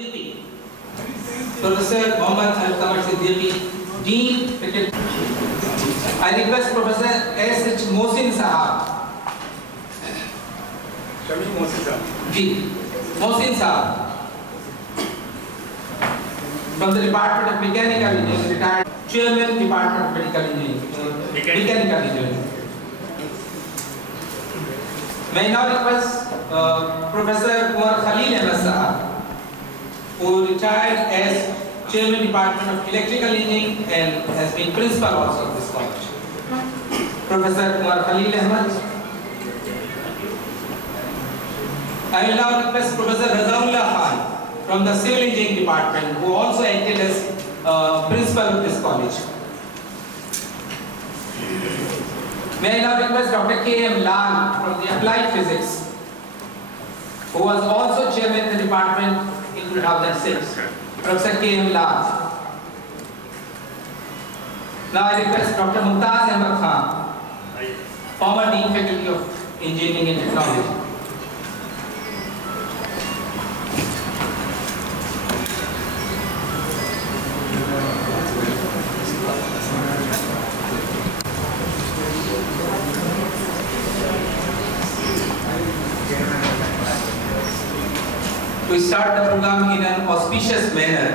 Siddiqui. Professor Mohammad Al-Qamar Siddiqui, Dean. I request Professor S.H. Mohsin Sahab. Mohsin Sahab. From the Department of Mechanical Engineering, retired Chairman, Department of Mechanical Engineering. May I now request Professor Umar Khalil Ahmed Sahab, who retired as Chairman, Department of Electrical Engineering and has been Principal also of this college. Professor Umar Khalil Ahmed. I will now request Professor Razaullah Khan from the Civil Engineering Department, who also acted as Principal of this college. May I now request Dr. K.M. Lal from the Applied Physics, who was also Chairman of the Department in 2006. Professor K.M. Lal. Now I request Dr. Mumtaz Ahmed Khan, former Dean Faculty of Engineering and Technology. To start the program in an auspicious manner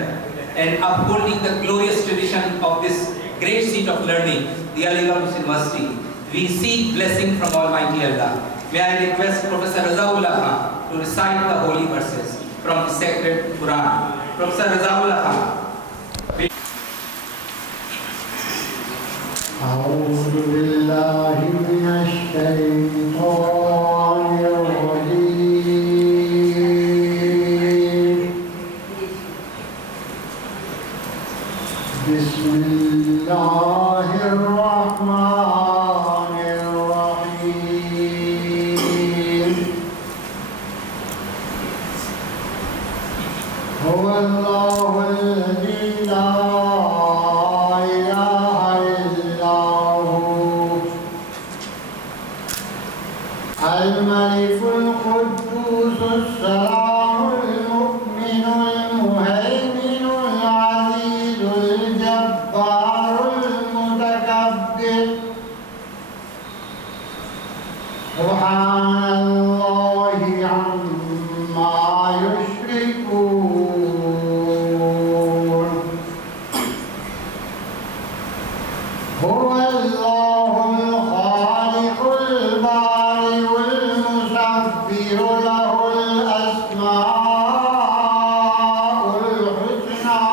and upholding the glorious tradition of this great seat of learning, the Aligarh Muslim University, we seek blessing from Almighty Allah. May I request Professor Razaullah Khan to recite the holy verses from the sacred Quran. Professor Razaullah Khan. أعوذ بالله من الشيطان الرجيم. بسم الله الرحمن الرحيم. هو الله الذي لا إله إلا هو الملك القدوس السلام المؤمن المهيمن العزيز الجبار المتكبر سبحان الله عما يشركون. هو الله الخالق البارئ المصور له الأسماء الحسنى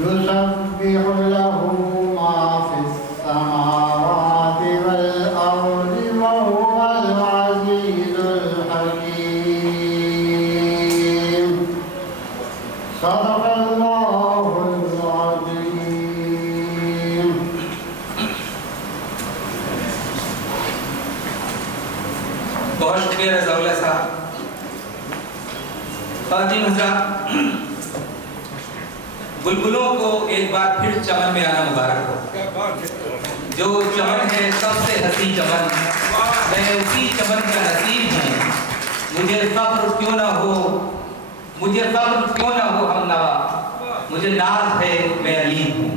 يسبح له ما في السماوات والأرض وهو العزيز الحكيم. صدق الله العظيم. बहुत शुक्रिया रज़ाउल्लाह साहब। ख़वातीन हज़रात, बुलबुलों को एक बार फिर चमन में आना मुबारक हो। जो चमन है सबसे हसी चमन, मैं उसी चमन का नसीब हूँ। मुझे फ़ख्र क्यों ना हो हमनवा, मुझे नाज है मैं अली हूँ।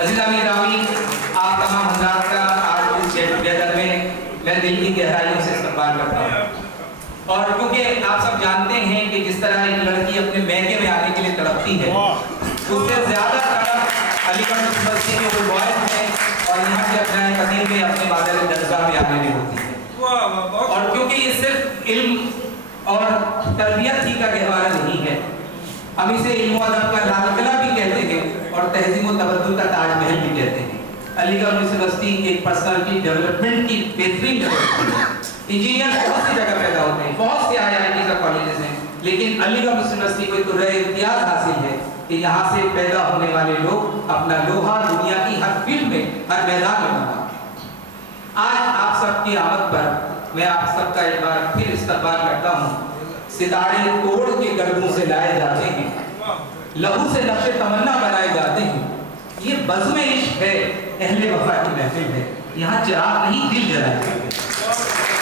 अज़ीज़ान गिरामी, आप तमाम हज़रात का आज इस गेट टुगेदर में मैं दिल की गहराइयों से इस्तक़बाल करता हूँ। और क्योंकि आप सब जानते हैं कि जिस तरह एक लड़की अपने मैके में आने के लिए तड़पती है, उससे ज़्यादा तड़प अलीगढ़ यूनिवर्सिटी के वो बॉयज़ हैं और यहाँ के अपने कदीम में अपने बादल दरगाह में आने में होती है। और क्योंकि ये सिर्फ इल्म और तरबियत ही का गहवारा नहीं है, हम इसे इल्म व अदब का लाल किला भी कहते हैं और तहज़ीब व तबद्दुल का ताजमहल भी कहते हैं। अलीगढ़ यूनिवर्सिटी एक पर्सनालिटी डेवलपमेंट की बेहतरीन जगह है। इंजीनियर बहुत सी जगह पैदा होते हैं, बहुत से IIT का कॉलेजेस हैं, लेकिन अलीगढ़ यूनिवर्सिटी को एक इम्तियाज हासिल है कि यहाँ से पैदा होने वाले लोग अपना लोहा दुनिया की हर फील्ड में, हर मैदान में बनवा। आज आप सबकी आमद पर मैं आप सबका एक बार फिर इस्तक़बाल करता हूँ। सितारे तोड़ के गरबों से लाए जाते हैं, लहू से नक्शे तमन्ना बनाए जाते हैं। ये बज़्म इश्क है, अहले वफा की महफिल है, यहाँ चिराग नहीं दिल जलाए।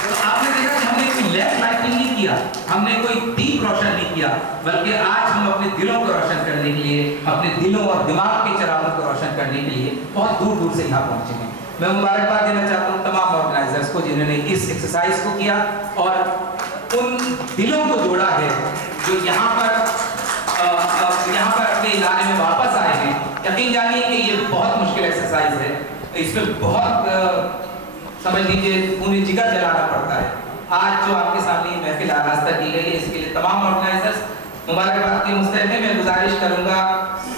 तो आपने देखा कि हमने कोई लैंप लाइटिंग नहीं किया, हमने कोई दीप रोशन नहीं किया, बल्कि आज हम अपने दिलों को रोशन करने के लिए, अपने दिलों और दिमाग के चिरागों को रोशन करने के लिए बहुत दूर दूर से यहाँ पहुँचे हैं। मैं मुबारकबाद देना चाहता हूँ तमाम ऑर्गेनाइजर्स को जिन्होंने इस एक्सरसाइज को किया और उन दिलों को जोड़ा है जो यहाँ पर अपने इलाके में वापस आए हैं। यकीन जानिए कि ये बहुत मुश्किल एक्सरसाइज है, इसमें बहुत समझ लीजिए पूरी जिगर जलाना पड़ता है। आज जो आपके सामने महफिल आरास्ता की गई है, इसके लिए तमाम ऑर्गेनाइजर्स मुबारकबाद के मुस्तहक हैं। मैं गुजारिश करूंगा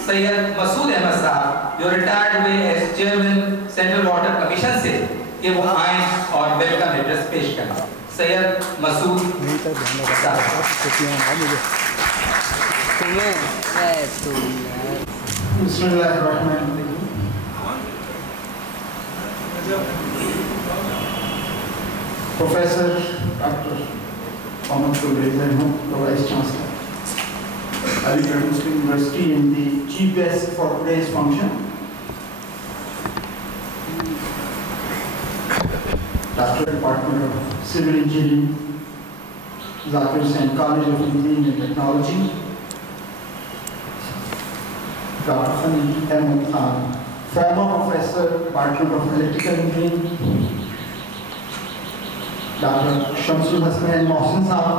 सैयद मसूद अहमद साहब जो रिटायर्ड हुए as chairman central water commission से, कि वो आए और वेलकम एड्रेस पेश करें। सैयद Masood Professor Dr. Mohammad Kulrezer, the Vice Chancellor, Aligarh Muslim University, and the Chief Guest for today's function, Doctor Department of Civil Engineering, Zakir Hussain College of Engineering and Technology, Dr. Khalid Ahmed Khan, former Professor, Department of Electrical Engineering, Dr. Shamsul Hassan Mohsin Saab,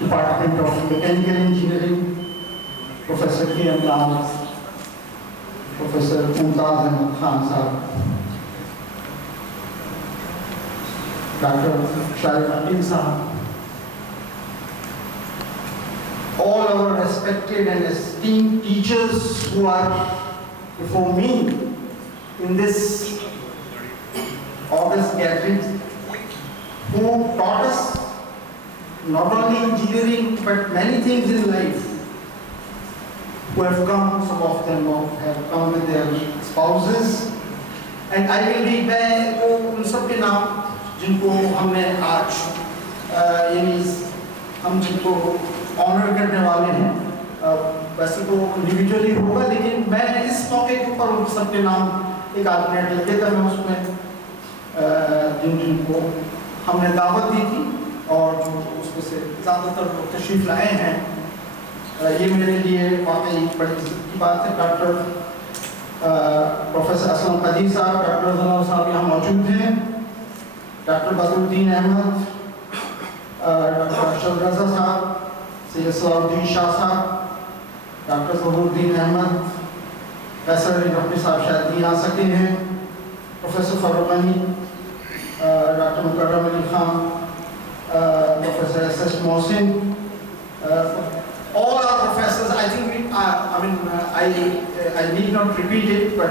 Department of Mechanical Engineering, Professor K.M. Lal, Professor Mumtaz Ahmed Khan Saab, Dr. Sharif Amin Saab, all our respected and esteemed teachers who are before me in this August gatherings, who taught us not only engineering but many things in life, who have come, some of them have come with their spouses, and I will be there उन सब के नाम जिनको हमने आज यानी हम जिनको ऑनर करने वाले हैं, वैसे तो इंडिविजुअली होगा, लेकिन मैं इस मौके के ऊपर उन सब के नाम एक आध मिनट लगेगा, मैं उसमें जिनको हमने दावत दी थी और जो उसमें से ज़्यादातर लोग तशरीफ़ लाए हैं, ये मेरे लिए वाकई बड़ी इज़्ज़त की बात है। डॉक्टर प्रोफेसर असलम कदीर साहब, डॉक्टर जलाल साहब यहाँ मौजूद हैं, डॉक्टर बदरुद्दीन अहमद, डॉक्टर अरशद रज़ा साहब, सैयद सलाउद्दीन शाह साहब, डॉक्टर ज़हूरुद्दीन अहमद, फैसल रफ़ी साहब शायद नहीं आ सके हैं, professor Farooqani, doctor Mukarram Ali Khan, professor S.S. Mohsin, all our professors. I think I need not repeat it, but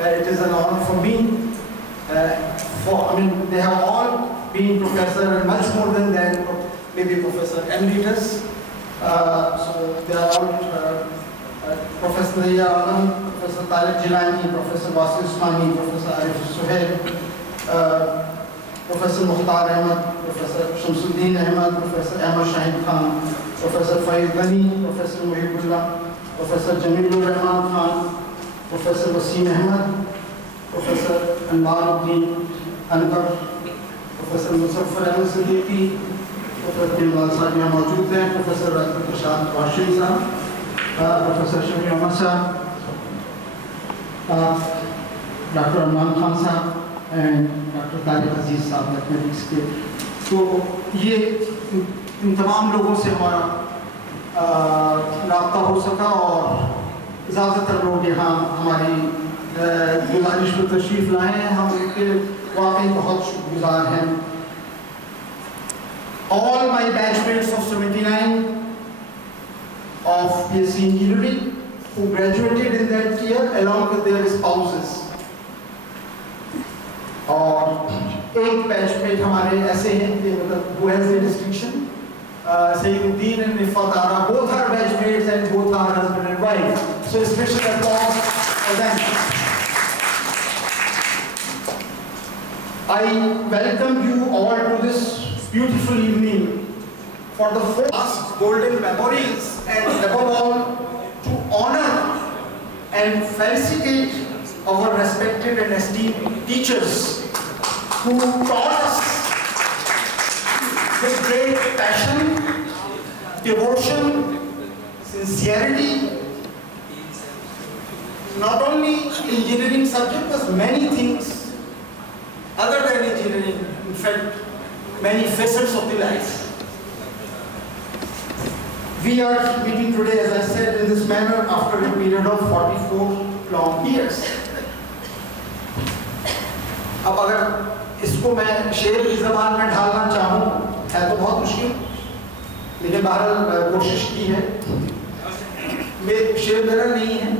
it is an honor for me. They have all been professor and much more than that, maybe Professor Emeritus. So they are all Professor Nayyar Alam, Professor Tariq Jilani, Professor Wasil Usmani, Professor Arif Suhail, Professor Mukhtar Ahmed, Professor Shamsuddin Ahmed, Professor Ahmad Shahid Khan, Professor Faiz Ghani, Professor Muhibullah, Professor Jamilur Rahman Khan, Professor Wasim Ahmed, Professor Anwaruddin Anwar, Professor Muzaffar Ahmed Siddiqui, Professor Bilal Saab यहाँ मौजूद हैं, Professor Rajat Prasad Washim साहब, Professor Shafi Ahmad साहब, Dr. Arman Khan साहब and Dr. Tariq Aziz साहब मैथमेटिक्स के। तो ये इन तमाम लोगों से हमारा राब्ता हो सका और ज़्यादातर लोग यहाँ हमारी गुजारिश पर तशरीफ़ लाए हैं, हम उनके वाकई बहुत शुक्रगुजार हैं। All my batchmates of 79 of BSc Engineering who graduated in that year along with their spouses, और एक बैचमेट हमारे ऐसे हैं कि मतलब who has the distinction, Sayyiduddin and Rifat Ara, both are batchmates and both are husband and wife. So special applause for them. I welcome you all to this beautiful evening for the first golden memories and above all to honor and felicitate our respected and esteemed teachers who taught us with great passion, devotion, sincerity, not only engineering subject, but many things other than engineering, in fact, many facets of the life. We are meeting today, as I said, in this manner after a period of 44 long years. अब अगर इसको मैं शेर की ज़बान में ढालना चाहूँ, है तो बहुत मुश्किल, लेकिन बहरहाल कोशिश की है। शेर मेरा नहीं है।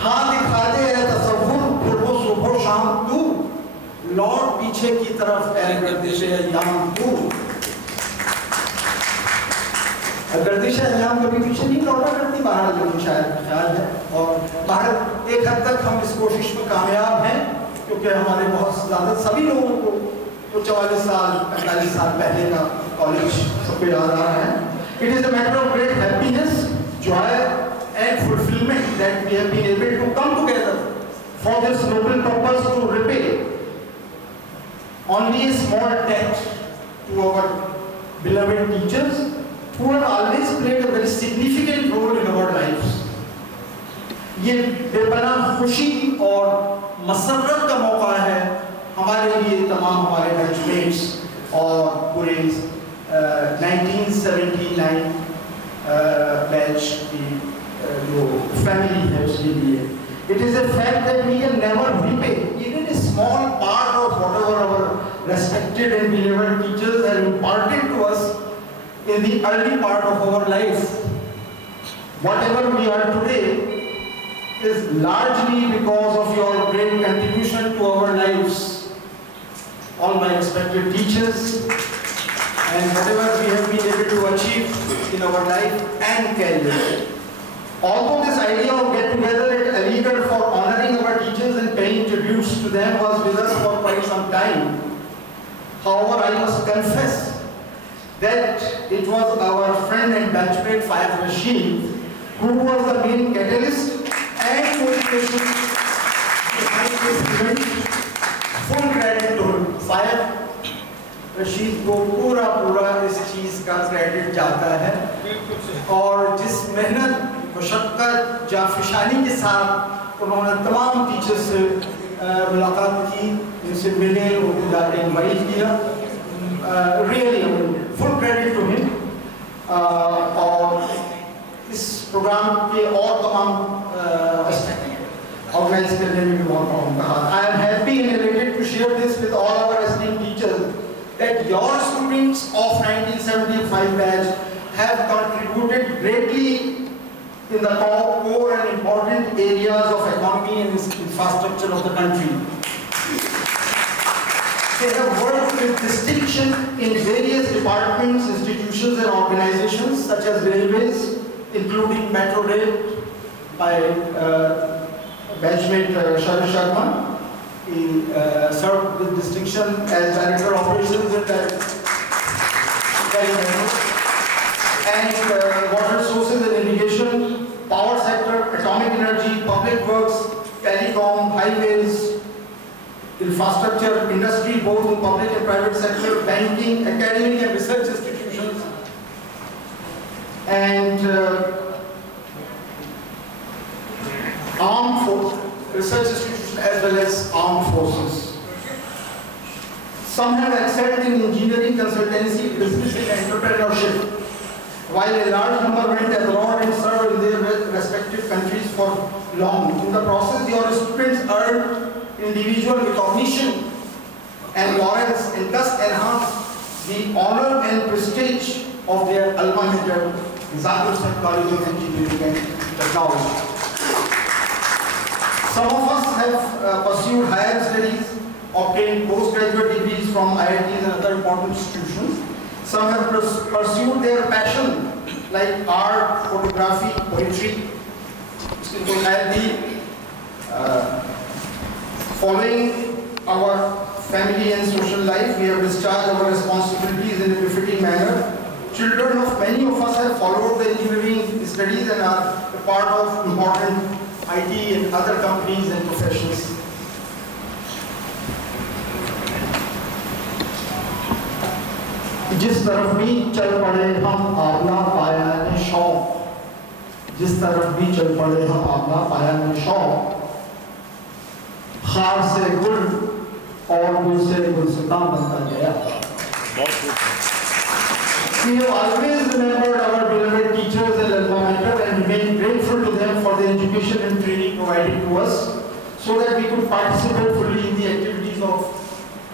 हाँ दिखा दे है तसव्वुर, फिर वो सुबह शाम तू, लौट पीछे की तरफ ऐ गर्दिश अय्याम तू। गर्दिश अय्याम कभी पीछे नहीं लौटा करती, बहरहाल लेकिन शायद ख्याल है। और बहरहाल एक हद तक हम इस कोशिश में कामयाब हैं, क्योंकि हमारे बहुत ज़्यादा सभी लोगों को तो 44 साल 45 साल पहले का कॉलेज सबको याद आ रहा है। It is a matter of great happiness, joy and fulfillment that we have been able to come together for this noble purpose to repay only a small debt to our beloved teachers who have always played a very significant role in our lives. ये बेपनाह खुशी और मसरत का मौका है हमारे लिए, तमाम हमारे बैचमेट्स और पूरे 1979 बैच की जो फैमिली है उसके लिए. It is a fact that we can never repay even a small part of whatever our respected and beloved teachers have imparted to us in the early part of our life. Whatever we are today is largely because of your great contribution to our lives. All my respected teachers and whatever we have been able to achieve in our life and career. Although this idea of get together at Aligarh for honoring our teachers and paying tributes to them was with us for quite some time, however, I must confess that it was our friend and batchmate Fayed Rashid who was the main catalyst and motivation behind this event. Full credit to him. Fayed Rashid को पूरा इस चीज़ का क्रेडिट जाता है, और जिस मेहनत मशक्क़त जाफिशानी के साथ उन्होंने तमाम टीचर्स से मुलाकात की, उनसे मिले, उनको जाके इनवाइट किया, really full credit to him. और इस प्रोग्राम के और तमाम ऑर्गेनाइज करने में भी बहुत उनका हाथ. I am happy and elated to share this with all our esteemed teachers that your students of 1975 batch have contributed greatly in the core and important areas of economy and infrastructure of the country. They have worked with distinction in various departments, institutions and organizations such as railways, including Metro Rail by batchmate Sharan Sharma. He served with distinction as Director of Operations and Water Resources and Irrigation, Power Sector, Atomic Energy, Public Works, Telecom, Highways, Infrastructure, Industry, both in public and private sector, Banking, Academic and Research Institutions, and Armed Forces, Research Institutions as well as armed forces. Some have excelled in engineering, consultancy, business and entrepreneurship, while a large number went abroad and served in their respective countries for long. In the process, your students earned individual recognition and laurels and thus enhanced the honor and prestige of their alma mater, Zakir Hussain College of Engineering and Technology. Some of us have pursued higher studies, obtained postgraduate degrees from IITs and other important institutions. Some have pursued their passion like art, photography, poetry. Following our family and social life, we have discharged our responsibilities in a befitting manner. Children of many of us have followed the engineering studies and are a part of important IT and other companies and professions. जिस तरफ भी चल पड़े हम आमना पाया ने शौक, जिस तरफ भी चल पड़े हम आमना पाया ने शौक, खार से गुल और गुल से गुलसितां बनता गया। We have always remembered our beloved teachers and alma mater and remain grateful to them for the education and training provided to us, so that we could participate fully in the activities of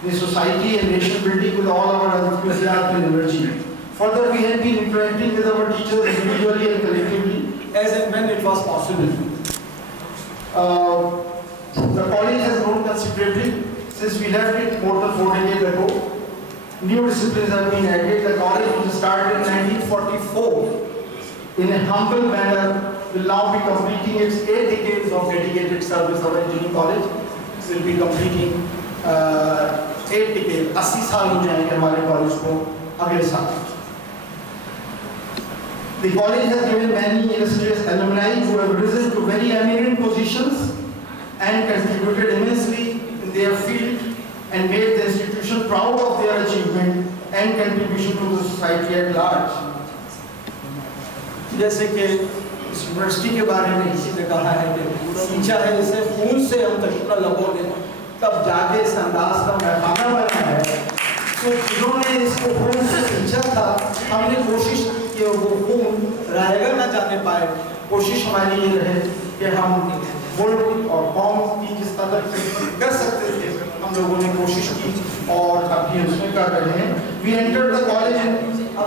the society and nation building with all our enthusiasm and energy. Further, we have been interacting with our teachers individually and collectively as and when it was possible. The college has grown considerably since we left it more than 4 decades ago. New disciplines have been added. The college, which started in 1944 in a humble manner, will now be completing its 8 decades of dedicated service. Our engineering college will be completing 8 decades. 80 साल हो जाएंगे हमारे कॉलेज को अगले साल। The college has given many illustrious alumni who have risen to very eminent positions and contributed immensely in their field and made the institution proud of their achievement and contribution to the society at large. जैसे कि इस यूनिवर्सिटी के बारे में किसी ने कहा है कि सींचा है जैसे खून से हम तशक्कुर लगोगे तब जाके इस अंदाज का मैखाना बना है। तो जिन्होंने इसको खून से सींचा था, हमने कोशिश की कि वो खून रहेगा ना जाने पाए। कोशिश हमारी ये रहे कि हम मुल्क और कौम की जिस कदर कर सकते थे हम लोगों ने कोशिश की और अभी हम उसमें कर रहे हैं। We entered the college and I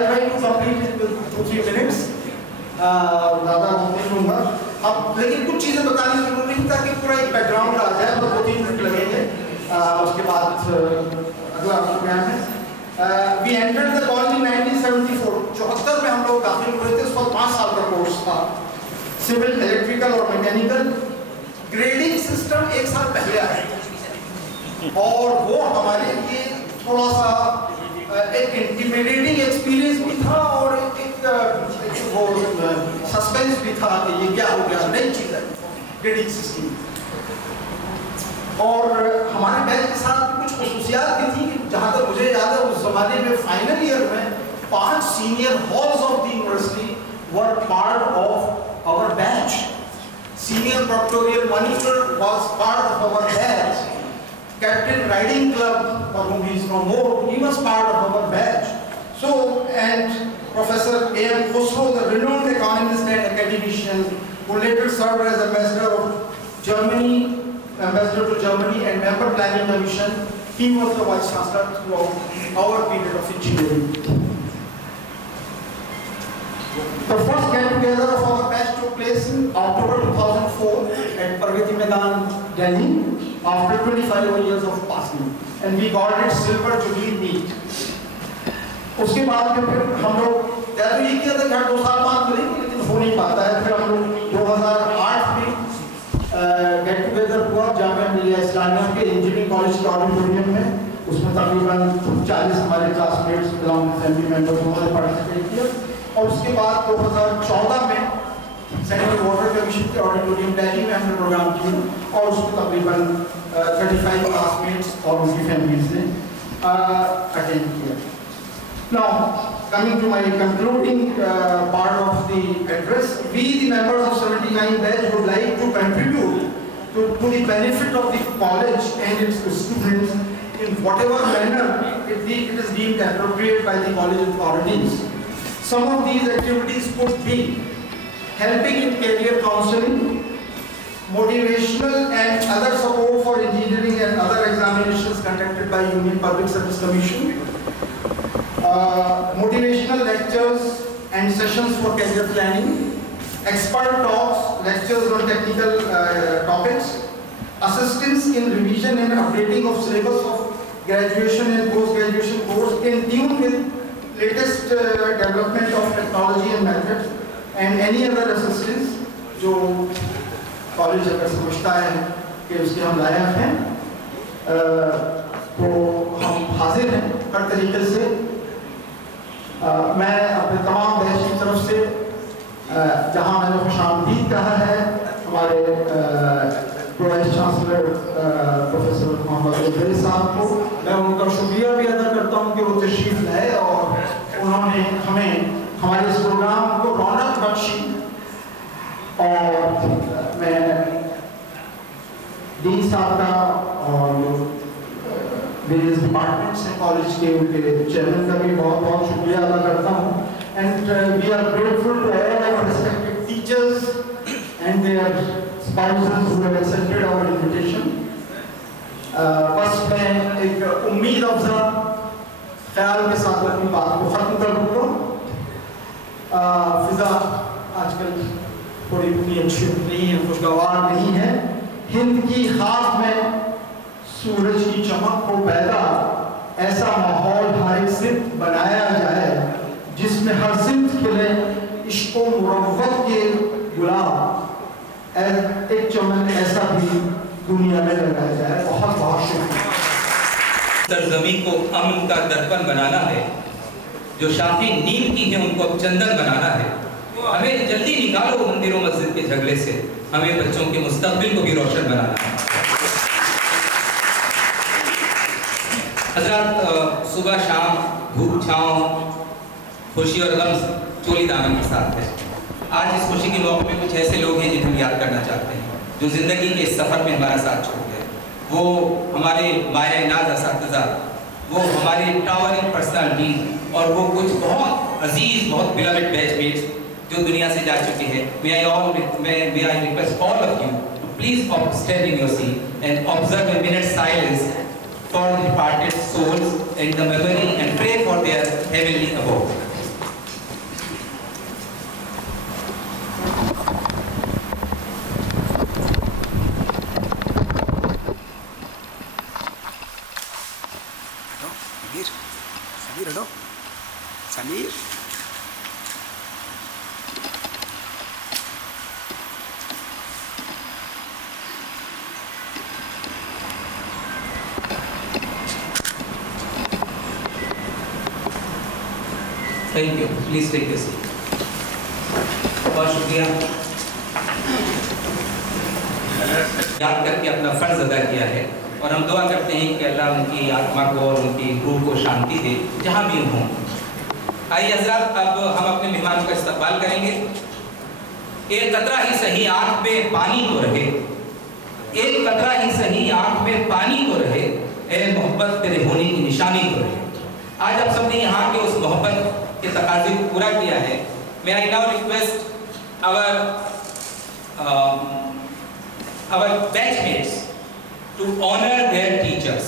try to complete it with 2-3 minutes. ज़्यादा नहीं लूँगा। अब लेकिन कुछ चीज़ें बतानी जरूरी नहीं ताकि पूरा एक बैकग्राउंड आ जाए, तो 2-3 मिनट लगेंगे। उसके बाद अगला प्रोग्राम है। We entered the college in 1974. 74 में हम लोग दाखिल हुए थे। उस वक्त 5 साल का कोर्स था, सिविल, इलेक्ट्रिकल और मैकेनिकल। ग्रेडिंग सिस्टम 1 साल पहले आया और वो हमारे लिए थोड़ा सा एक इंटिमिडेटिंग एक्सपीरियंस भी था और एक वो सस्पेंस भी था कि ये क्या हो गया, नई चीज़ है ग्रेडिंग सिस्टम। और हमारे बैच के साथ कुछ खुसूसियात भी थी कि जहाँ तक मुझे याद है उस ज़माने में फाइनल ईयर में 5 senior halls of the university were part of our batch. Senior proctorial monitor was part of our batch. Captain Riding Club, for whom he is no more, he was part of our batch. So, and Professor A.M. Khosrow, the renowned economist and academician, who later served as ambassador of Germany, ambassador to Germany and member planning commission, he was the vice chancellor throughout our period of engineering. The first get-together of our batch took place in October 2004 at Parvati Maidan, Delhi, after 25 years of passing, and we called it Silver Jubilee Meet. उसके बाद फिर हम लोग तो ये किया था कि 2 साल बाद मिलेंगे, लेकिन हो नहीं पाता है। फिर हम लोग 2008 में get-together हुआ जामिया मिलिया इस्लामिया के इंजीनियरिंग कॉलेज के ऑडिटोरियम में। उसमें तकरीबन 40 हमारे क्लासमेट्स, फैमिली मेंबर्स उन्होंने पार्टिसिपेट किया। और उसके बाद 2014 में सेंट्रल वाटर कमीशन के ऑडिटोरियम दिल्ली में हमने प्रोग्राम किया और उसमें तकरीबन 35 क्लासमेट्स और उनकी फैमिलीज ने अटेंड किया। Now, coming to my concluding part of the address, we the members of 79 batch would like to contribute to the benefit of the college and its students in whatever manner it is deemed appropriate by the college authorities. Some of these activities could be helping in career counseling, motivational and other support for engineering and other examinations conducted by Union Public Service Commission, motivational lectures and sessions for career planning, expert talks, lectures on technical topics, assistance in revision and updating of syllabus of graduation and post-graduation course in tune with latest development of technology and methods, and any other assistance जो कॉलेज अगर समझता है कि उसके हम लायक हैं, तो हम हाजिर हैं हर तरीके से। मैं अपने तमाम बैच की तरफ से जहां मैंने खुशामदीद कहा है हमारे vice chancellor professor Mohammad Ibrahim साहब को, मैं उनका शुक्रिया भी अदा करता हूं कि वो तशरीफ लाए हमारे इस प्रोग्राम को रौनक बख्शी। और मैं डीन साहब का और वेरियस डिपार्टमेंट्स हैं कॉलेज के, उनके चेयरमैन का भी बहुत बहुत शुक्रिया अदा करता हूँ। And we are grateful to all our respected teachers and their spouses who have accepted our invitation. बस मैं एक उम्मीद अफजा ख्याल के साथ अपनी बात को ख़त्म कर दूँगा। फिज़ा आजकल थोड़ी उतनी अच्छी नहीं है, खुशगवार नहीं है। हिंद की खाक में सूरज की चमक को पैदा ऐसा माहौल हर एक सिमत बनाया जाए जिसमें हर सिमत खिले इश्क़ व मुरव्वत के गुलाब। एक चमन ऐसा भी दुनिया में लगाया जाए। बहुत बहुत शुक्रिया। सरजमीन को अमन का दर्पण बनाना है, जो शाफी नीम की है उनको अब चंदन बनाना है। हमें जल्दी निकालो मंदिरों मस्जिद के झगड़े से, हमें बच्चों के मुस्तकबिल को भी रोशन बनाना है। हजरत सुबह शाम धूप छाँव खुशी और गम चोली दामन के साथ है। आज इस खुशी के मौके में कुछ ऐसे लोग हैं जिन्हें हम याद करना चाहते हैं, जो ज़िंदगी के सफ़र में हमारा साथ छोड़ गए। वो हमारे मायरे-नाज़ असातिज़ा, वो हमारे टावरिंग पर्सनालिटीज और वो कुछ बहुत अजीज, बहुत बिलवेड बैचमेट्स जो दुनिया से जा चुके हैं। May I request all of you to please stand in your seat and observe a minute's silence for the departed souls in the memory and pray for their heavenly abode. Samir. Thank you. Please take your seat. बहुत शुक्रिया। याद करके अपना फर्ज अदा किया है और हम दुआ करते हैं कि अल्लाह उनकी आत्मा को और उनकी रूह को शांति दे जहाँ भी हों। आइए हज़रात, अब हम अपने मेहमान का इस्तकबाल करेंगे। एक कतरा ही सही आँख में पानी तो रहे, एक कतरा ही सही आँख में पानी तो रहे, ए मोहब्बत तेरे होने की निशानी तो रहे। आज आप सबने यहाँ के उस मोहब्बत के तकाज़े को पूरा किया है। May I now request our batchmates to honor their teachers.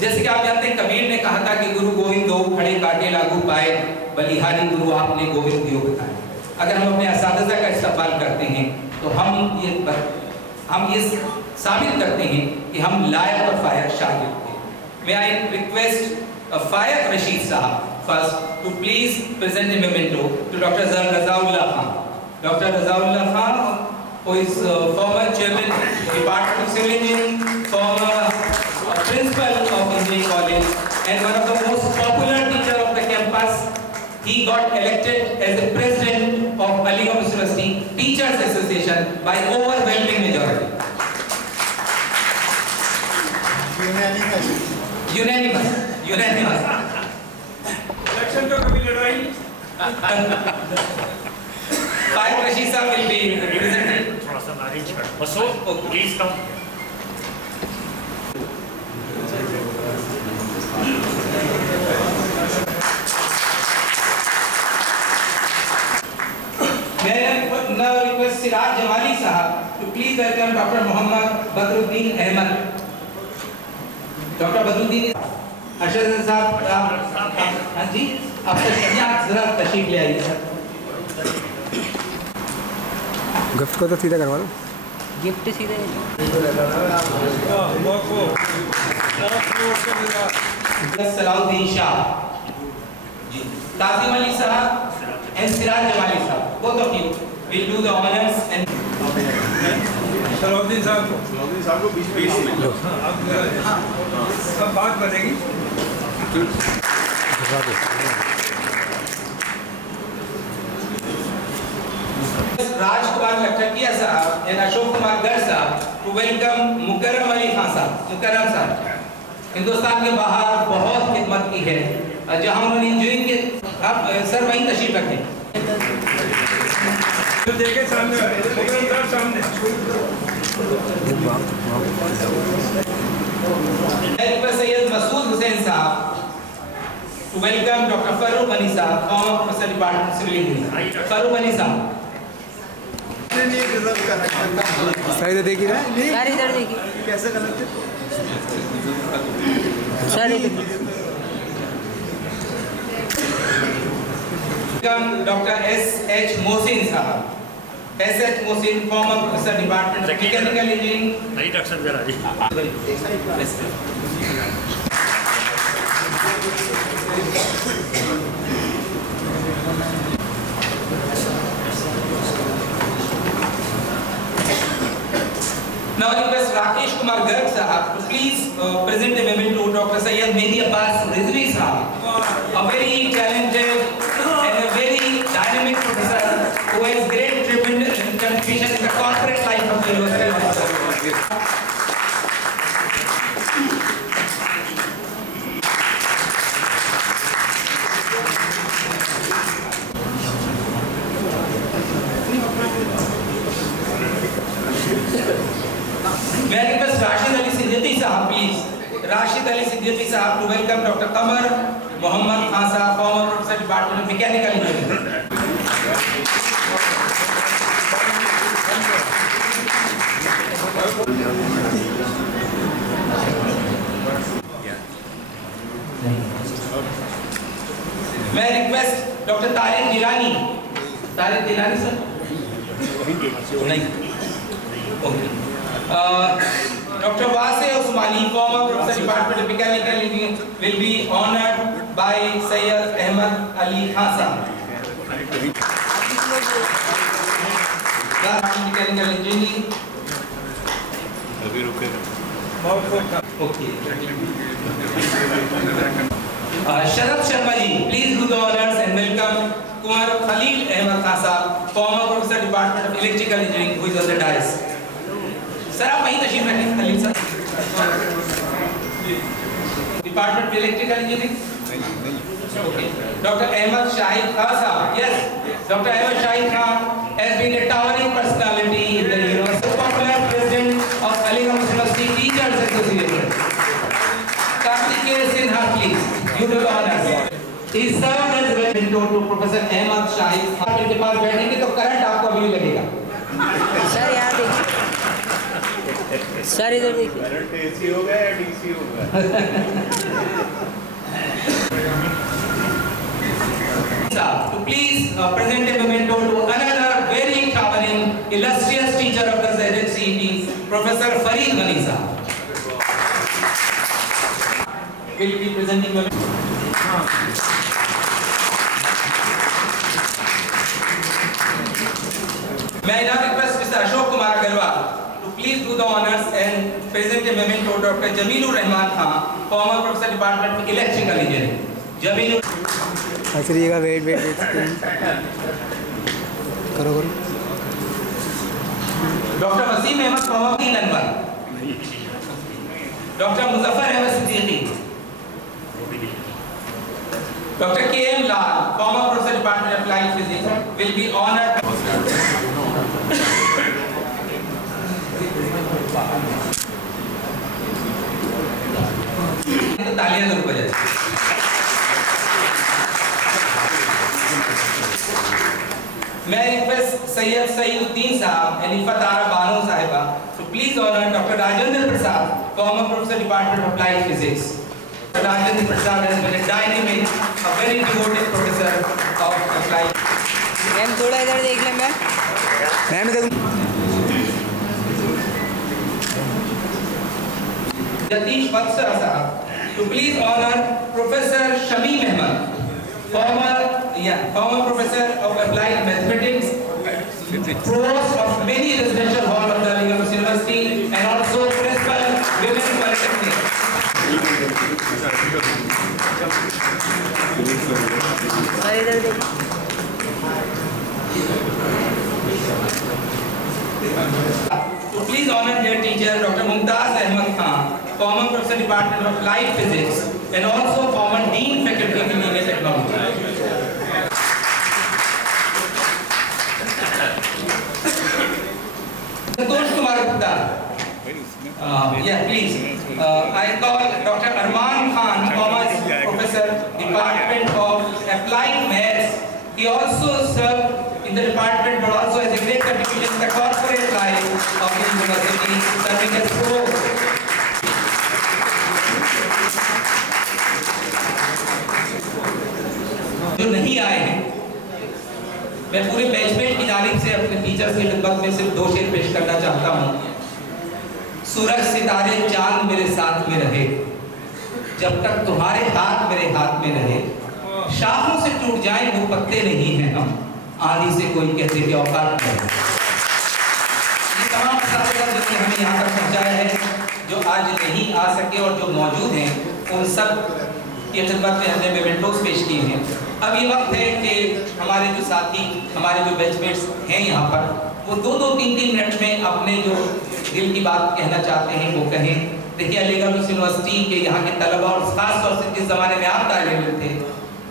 जैसे कि आप जानते हैं, कबीर ने कहा था कि गुरु गोविंद दो खड़े काटे लागू पाए, बलिहारी गुरु आपने गोविंद दियो बताए। अगर हम अपने असातिज़ा का इस्तेमाल करते हैं तो हम ये साबित करते हैं कि हम लायक और फायक शागिर्द थे। May I request Fayaq Rashid Sahab first to please present a memento to Dr. Razaullah Khan. Dr. Razaullah Khan, who is former chairman of the Department of Civil Engineering, former principal of Engineering College, and one of the most popular teacher of the campus. He got elected as the president of Aligarh University Teachers Association by overwhelming majority. Unanimous. Election to कभी लड़ाई? Fayaq Rashid Sahab will be representing. थोड़ा सा मैनेज कर। बसो, please come. May I now request Siraj Jamali Sahab to please welcome Dr. Muhammad Badruddin Ahmed. Dr. Badruddin Arshad साहब, हाँ जी, आप यहाँ जरा तशरीफ ले आइए सर। गिफ्ट को तो सीधा करवा दो। गिफ्ट सीधे सलाउद्दीन शाह जी, कासिम अली साहब and Siraj Jamali साहब, both of you will do the honors and Salauddin साहब को 20 में सब बात बनेगी। राजकुमार लखटिया साहब and अशोक कुमार गर्ग साहब to welcome मुकर्रम अली खान साहब। मुकर्रम साहब हिंदुस्तान के बाहर बहुत खिदमत की है, जहां उन्होंने इंजीनियरिंग के आप सर वहीं तशरीफ रखें। देखे सामने सामने सैयद मसूद हुसैन साहब to welcome Dr. Farooq Ghani साहब, former professor department civil engineering. Farooq Ghani साहब। सर इधर देखिए ना, सर इधर देखिए कैसे गलत है सर इधर। Welcome Dr. S.H. Mohsin साहब, S.H. Mohsin, former professor department of mechanical engineering. नहीं डॉक्टर साहब जरा जी। Now request Rakesh Kumar Garg sahab to please present a memento to Dr. Sayyid Mehdi Abbas Rizvi sahab, a very talented and a very dynamic professor who has great contribution in the corporate life of the University of May I request Rashid Ali Siddiqui sahab, please. Rashid Ali Siddiqui sahab to welcome Dr. Qamar Muhammad Khan sahab, former professor department of mechanical engineering. May I request Dr. Tariq Jilani. Tariq Jilani sir? Okay. Dr. Wase Usmani, former professor department of mechanical engineering, will be honored by Sayyid Ahmad Ali Khan. Mechanical engineering. Okay. Sharad Sharma ji, please do the honors and welcome Kumar Khalil Ahmad Khan, former professor department of electrical engineering, who is on the dais. Sir आप वहीं तशरीफ रखें Khalil sir. Department electrical engineering. Okay. Doctor Ahmad Shahid Khan साहब, yes, doctor Ahmad Shahid Khan has been a towering personality in the university, popular president of Aligarh University Teachers Association. Kartikeya Sinha, please, you do the honors. He served as mentor to Professor Ahmad Shahid Khan. आप इनके पास बैठेंगे तो करंट आपको अभी लगेगा। सर यहाँ देखिए, सर इधर देखिए। करंट एसी होगा या डीसी होगा? To please present a memento to another very towering, illustrious teacher of the ZHCET, Professor Farid Ghani sahab. Will be presenting memento. May I now request Mr. Ashok Kumar Agarwal to please do the honors and present a memento to Dr. Jamilur Rahman Khan, former professor department of electrical engineering. Jamilur. अच्छा wait wait wait करो करो। Doctor Waseem Ahmad Fawadi ननवर, doctor Muzaffar Ahmad Siddiqui, doctor K M. Lal, former professor department of applied physics, will be honored. तो तालियां जरूर बजाएं। May I request Sayyid Sayyuddin Sahab and Ifatara Banu Sahiba to please honor Dr. Rajendra Prasad, former professor department of applied physics. Dr. Rajendra Prasad has been a dynamic, a very devoted professor of applied. Ma'am थोड़ा इधर देख लें मैम देखो। Yatish Vatsara Sahab to please honor Professor Shamim Ahmad, former professor of applied mathematics, provost of many residential halls of the Aligarh University, and also principal Women's Polytechnic. To please honor their teacher Dr. Mumtaz Ahmad Khan, former professor department of applied physics, and also former dean faculty of engineering technology. Yeah, please. I call Dr. Arman Khan, Commerce Professor, Department of Applied Maths. He also served in the department, but also has a great contribution in the corporate life of the university, serving as pro. जो नहीं आए हैं, मैं पूरे बैचमेट की जानिब से अपने टीचर्स की खिदमत में सिर्फ 2 शेर पेश करना चाहता हूँ। सूरज सितारे चांद मेरे साथ में रहे, जब तक तुम्हारे हाथ मेरे हाथ में रहे, शाखों से टूट जाए वो पत्ते नहीं हैं हम, आंधी से कोई कहते कि औकात नहीं। ये तमाम असातिज़ा जो हमें यहाँ तक पहुँचाया है, जो आज नहीं आ सके और जो मौजूद हैं, उन सब की खिदमत में हमने मेमेंटोस पेश किए हैं। अब ये वक्त है कि हमारे जो साथी, हमारे जो बैचमेट्स हैं यहाँ पर, वो 2-2, 3-3 मिनट में अपने जो दिल की बात कहना चाहते हैं वो कहें। देखिए, अलीगढ़ यूनिवर्सिटी के यहाँ के तलबा और खास तौर से जिस ज़माने में आप तालिब इल्म थे,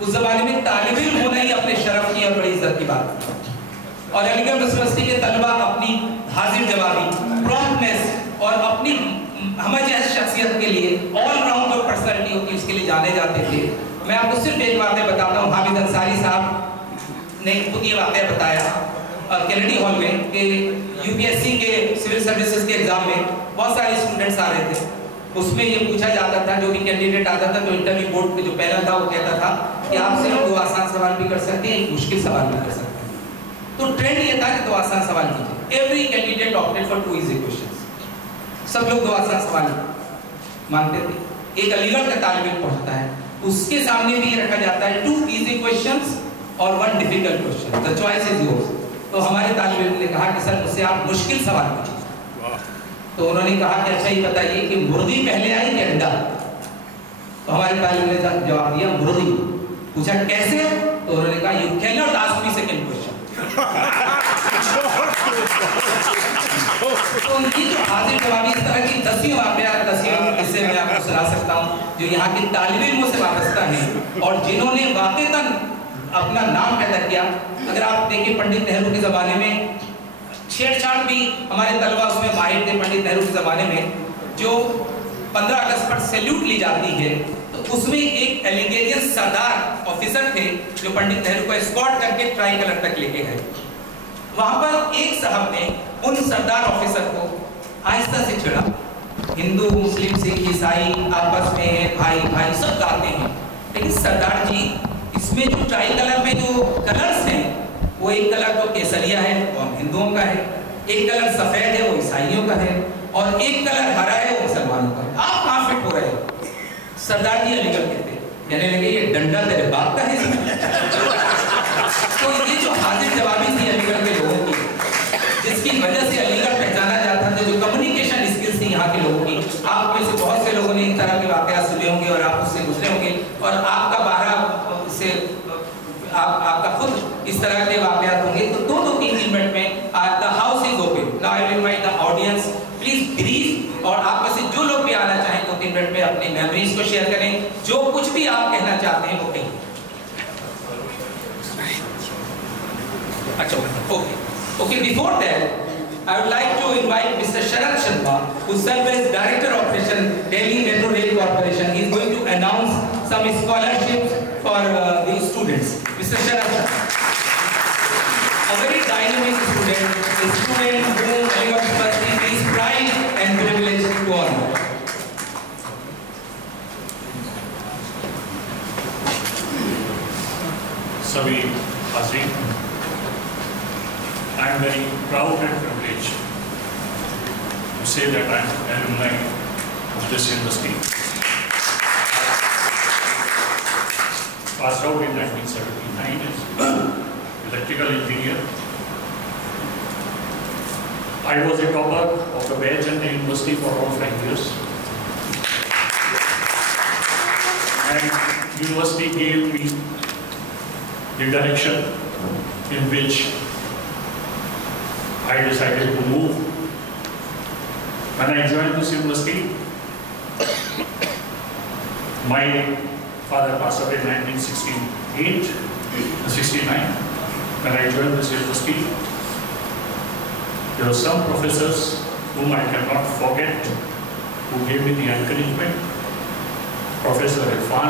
उस ज़माने में तालिब इल्म होना ही अपने शरफ की और बड़ी इज्जत की बात थी। और अलीगढ़ यूनिवर्सिटी के तलबा अपनी हाजिर जवाबी, प्रॉम्प्टनेस और अपनी हमजहत शख्सियत के लिए, ऑलराउंड जो पर्सनैलिटी होती है उसके लिए जाने जाते थे। मैं आपको सिर्फ एक वाक़या बताता हूँ। हामिद अंसारी साहब ने खुद ये वाक़या बताया कैनेडी हॉल में कि यूपीएससी के सिविल सर्विसेज के एग्जाम में बहुत सारे स्टूडेंट्स आ रहे थे। उसमें ये पूछा जाता था, जो भी कैंडिडेट आता था, तो इंटरव्यू बोर्ड पे जो पैनल था वो कहता था कि आप सिर्फ 2 आसान सवाल भी कर सकते हैं, एक मुश्किल सवाल भी कर सकते हैं। तो ट्रेंड ये था कि 2 आसान सवाल कीजिए। Every candidate opted for 2 easy questions. सब लोग 2 आसान सवाल मांगते थे। एक अलीगढ़ का तालिब इल्म पहुंचता है, उसके सामने भी ये रखा जाता है 2 इजी क्वेश्चंस और 1 difficult question, the choice is yours. तो हमारे तालिब इल्म ने कहा कि सर मुझसे आप मुश्किल सवाल पूछिए। तो उन्होंने कहा कि अच्छा ये बताइए कि मुर्गी पहले आई कि अंडा? तो हमारे तालिब इल्म ने जवाब दिया मुर्गी। पूछा कैसे? तो उन्होंने कहा you can not ask me second question. तो उनकी जो हाजिर जवाबी इस तरह की 10 किस्से मैं आपको सुना सकता हूँ जो यहाँ के तालिब इल्मों से वाबस्ता हैं और जिन्होंने वाक़ईतन अपना नाम पैदा किया। अगर आप देखिए, पंडित नेहरू के ज़माने में छेड़छाड़ भी हमारे तलबा उसमें माहिर थे। पंडित नेहरू के ज़माने में जो 15 अगस्त पर सैल्यूट ली जाती है, तो उसमें एक एलिगेरियन सरदार ऑफिसर थे जो पंडित नेहरू को एस्कॉर्ट करके ट्राई कलर तक लेके गए। वहां पर एक साहब ने उन सरदार ऑफिसर को आहिस्ता से छेड़ा। हिंदू, मुस्लिम, सिख, ईसाई आपस में भाई भाई सब गाते हैं, लेकिन सरदार जी इसमें जो ट्राई कलर में जो कलर्स हैं, वो एक कलर तो केसरिया है, वो हम हिंदुओं का है, एक कलर सफेद है, वो ईसाइयों का है, और एक कलर हरा है, वो मुसलमानों का है। आप कहाँ फिट हो रहे हो? सरदार जी अलीगढ़ के थे, कहने लगे ये डंडा तेरे बाप का है। तो ये जो हाजिर जवाबी थी अलीगढ़ के लोगों की, जिसकी वजह से अलीगढ़ पहचाना जाता था, जो कम्युनिकेशन स्किल्स थी यहाँ के लोगों की। आप में से बहुत से लोगों ने इस तरह के वाकया सुने होंगे और आप उससे गुजरे होंगे, और आपका 12 से आपका खुद इस तरह के वाकयात होंगे। तो 2-3 मिनट में the house is open. Now I will invite the audience, please brief, और आप में से जो लोग भी आना चाहें 2-3 मिनट में अपनी मेमोरीज को शेयर करें। जो कुछ भी आप कहना चाहते हैं वो कहें। अच्छा, okay, before that I would like to invite Mr. Sharat Sharma, who serves as Director of Operation Delhi Metro Rail Corporation. He is going to announce some scholarships for the students. Mr. Sharat Sharma, a very dynamic student, a student whom Aligarh University takes pride and privilege to honor. सभी हाज़रीन, I am very proud and privileged to say that I am an alumni of this university. Passed out in 1979 as electrical engineer. I was a topper of the batch in the university for all 5 years. And university gave me the direction in which I decided to move. When I joined this university, my father passed away in 1969. When I joined this university, there were some professors whom I cannot forget, who gave me the encouragement, Professor Irfan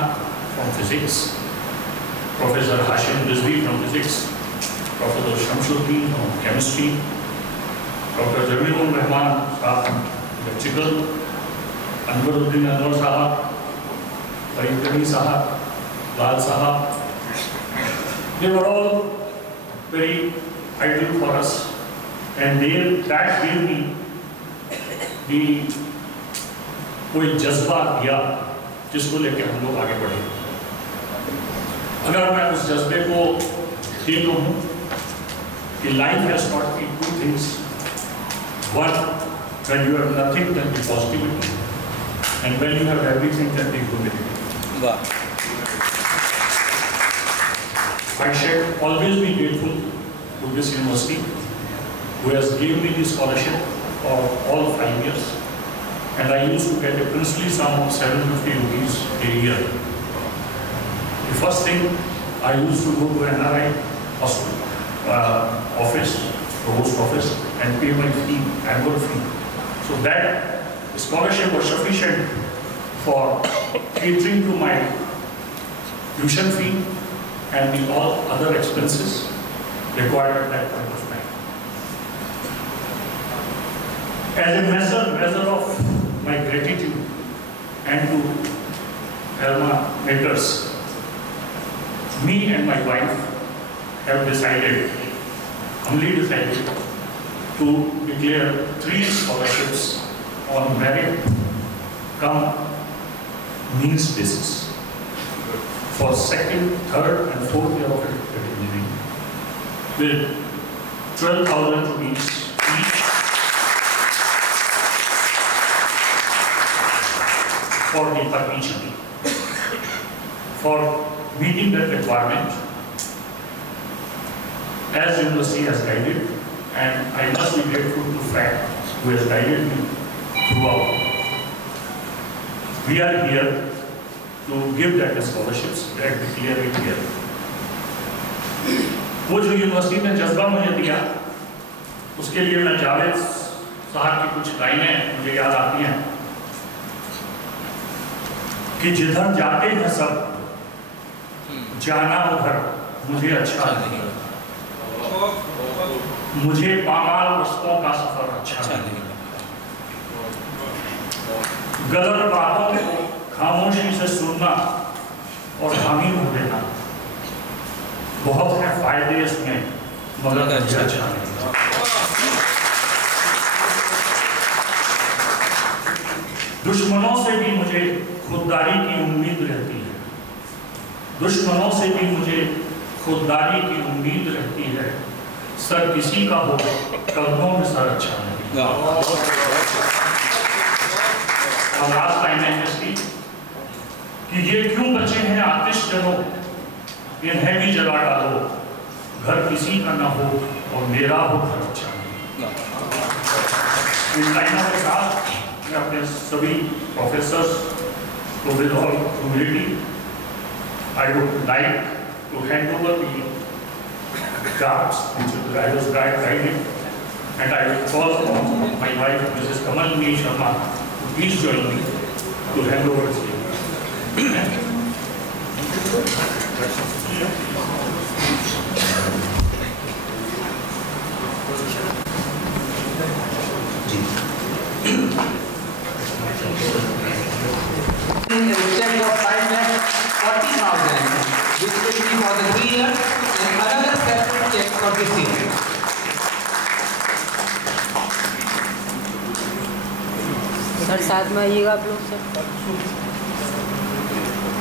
from physics, Professor Hashim Rizvi from physics, Professor Shamsuddin from chemistry, Dr. Jamilur Rahman from electrical, Anwaruddin Anwar Sahab, Farid Kani Sahab, Lal Sahab. They were all very ideal for us, and that gave me the कोई जज्बा दिया जिसको लेकर हम लोग आगे बढ़े। अगर मैं उस जज्बे को देख लूँ कि life has taught me two things. One, when you have nothing, then be positivity, and when you have everything, then be humility. I shall always be grateful to this university, who has given me this scholarship for all 5 years. And I used to get a princely sum of 750 rupees a year. The first thing, I used to go to NRI office, the host office, and pay my fee, annual fee. So that scholarship was sufficient for catering to my tuition fee and the all other expenses required at that point of time. As a measure of my gratitude and to Alma Makers, me and my wife have humbly decided to declare 3 scholarships on merit cum means basis for 2nd, 3rd and 4th year of engineering with 12,000 rupees each for the permission. For meeting that requirement, as university has guided, and I must be grateful to Frank who has guided me throughout. We are here to give that scholarships and declare it here. वो जो यूनिवर्सिटी ने जज्बा मुझे दिया, उसके लिए मैं जावेद साहब की कुछ लाइनें मुझे याद आती हैं कि जिधर जाते हैं सब जाना उधर मुझे अच्छा नहीं, मुझे पामाल रस्तों का सफर अच्छा नहीं, गलत बातों को खामोशी से सुनना और हामी हो देना, बहुत है फायदे इसमें मगर अच्छा नहीं। दुश्मनों से भी मुझे खुददारी की उम्मीद रहती है, दुश्मनों से भी मुझे खुददारी की उम्मीद रहती है, सर किसी का हो कदमों में सर अच्छा नहीं। और लास्ट लाइन है इसकी कि ये क्यों बचे हैं आतिश जलो, इन्हें भी जला डालो, घर किसी का ना हो और मेरा हो घर अच्छा नहीं। इन लाइनों के साथ मैं अपने सभी प्रोफेसर्स को with all humility I would like to hand over the drafts which I was guided, and I will call on my wife, Mrs. Kamalini Sharma, to please join me to hand over the check of 5,40,000, which will be for the 3 years, and another separate check for this year. Sir साथ में आइएगा आप लोग sir.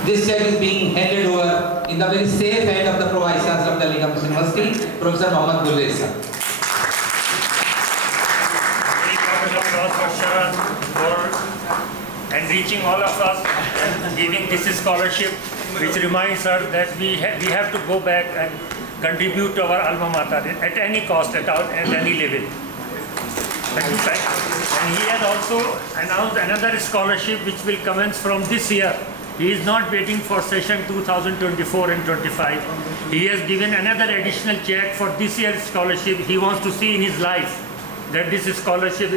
This check is being handed over in the very safe hand of the Pro-Vice Chancellor of Delhi Campus University, Professor Mohammad Gulrez sir. For enriching all of us and giving this scholarship, which reminds us that we have to go back and contribute to our alma mater at any cost, at any level. Thank you, Frank. And he has also announced another scholarship which will commence from this year. He is not waiting for session 2024 and 25. He has given another additional check for this year's scholarship. He wants to see in his life that this scholarship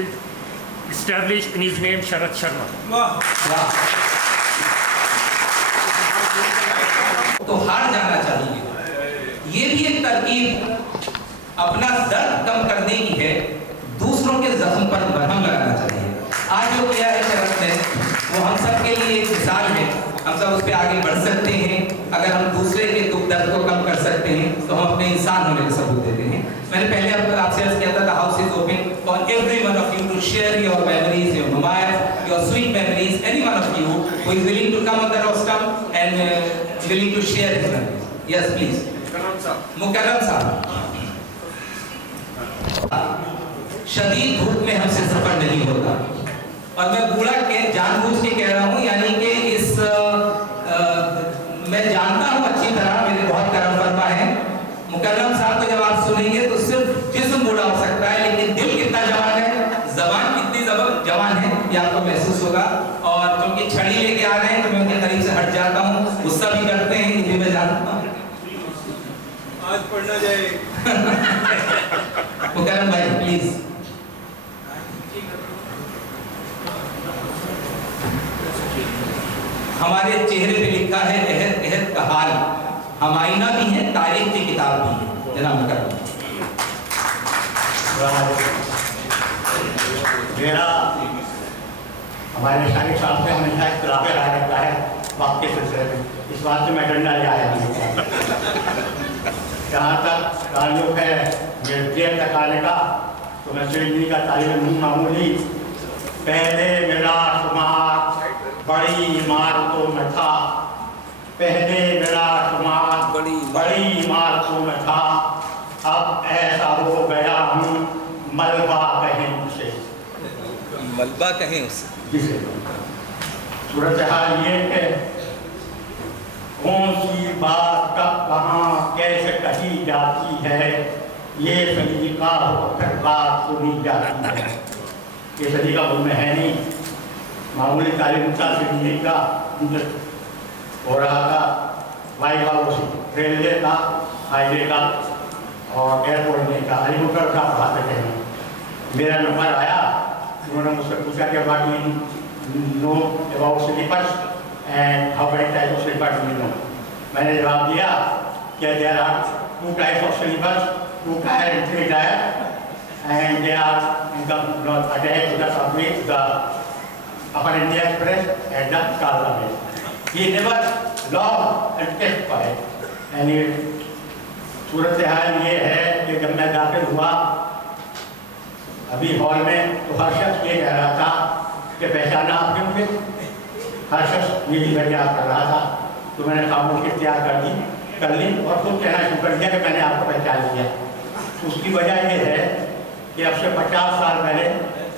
established in his name Sharat Sharma. तो हार जाना चाहिए। ये भी एक तरकीब अपना दर्द कम करने की है, दूसरों के जख्म पर मरहम लगाना चाहिए। आज जो किया है शरत ने वो हम सब के लिए एक मिसाल है, हम सब उस पर आगे बढ़ सकते हैं। अगर हम दूसरे के दुख दर्द को कम कर सकते हैं तो हम अपने इंसान होने का सबूत देते हैं। मैंने पहले आपसे अर्ज किया था, the house is open for every one of you to share your memories, your memoirs, your sweet memories, any one of you who is willing to come on the rostrum and willing to share his memories. Yes please. Mukarram साहब, शदीद धूप में हमसे सफर नहीं होता, और मैं बूढ़ा के जानबूझ के कह रहा हूँ, यानी कि इस मैं जानता हूँ अच्छी तरह, मेरे बहुत करम फरमा है। मुकर्रम साहब को जब आप सुनेंगे तो सिर्फ जिस्म बूढ़ा हो सकता है, लेकिन दिल कितना जवान है, जबान कितनी जवान है, ये आपको महसूस होगा। और क्योंकि छड़ी लेके आ रहे हैं तो मैं उनके करीब से हट जाता हूँ, गुस्सा भी करते हैं, ये भी मैं जानता हूँ। आज पढ़ना जाए। मुकर्रम भाई प्लीज। हमारे चेहरे पे लिखा है अहद अहद का हाल, हम आईना भी हैं, तारीख की किताब भी है। जनाब मुकर्रम। मेरा हमारे शारिक साहब से हमेशा इख्तिलाफ राय रहता है वक्त के सिलसिले में, इस बात से मैं डंडा ले आया हूँ। जहाँ तक ताल्लुक है मेरे देर तक आने का, तो मैं श्री का तालिब हूँ मामूली। पहले मेरा शुमार बड़ी इमारतों में था, पहले मेरा शुमार बड़ी इमारतों में था, अब ऐसा हो गया हूँ मलबा कहें उसे, मलबा कहें उसे जिसे। सूरत हाल ये है, कौन सी बात कब कहाँ कैसे कही जाती है, ये सलीका होकर बात सुनी जाती है। ये सलीका उनमें है नहीं, मामूली तालीम से का हो रहा था, वाई हाउस रेलवे का, हाईवे का और एयरपोर्ट का, हेलीकॉप्टर का पढ़ाते थे। मेरा नंबर आया, उन्होंने मुझसे पूछा कि know about sleepers and how many type of sleepers you know. मैंने जवाब दिया कि there are 2 types of sleepers, 2 tier and 3 tier, and they are attached to the subway, the Upper India Express and the Kala Mail. He never lost and testified. And सूरत हाल ये है कि जब मैं दाखिल हुआ अभी हॉल में, तो हर शख्स ये कह रहा था कि पहचाना आपने मुझे, हर शख्स यही फरियाद कर रहा था। तो मैंने खामोशी इख्तियार कर ली और खुद कहना शुरू कर दिया कि मैंने आपको पहचान लिया। उसकी वजह ये है कि अब से 50 साल पहले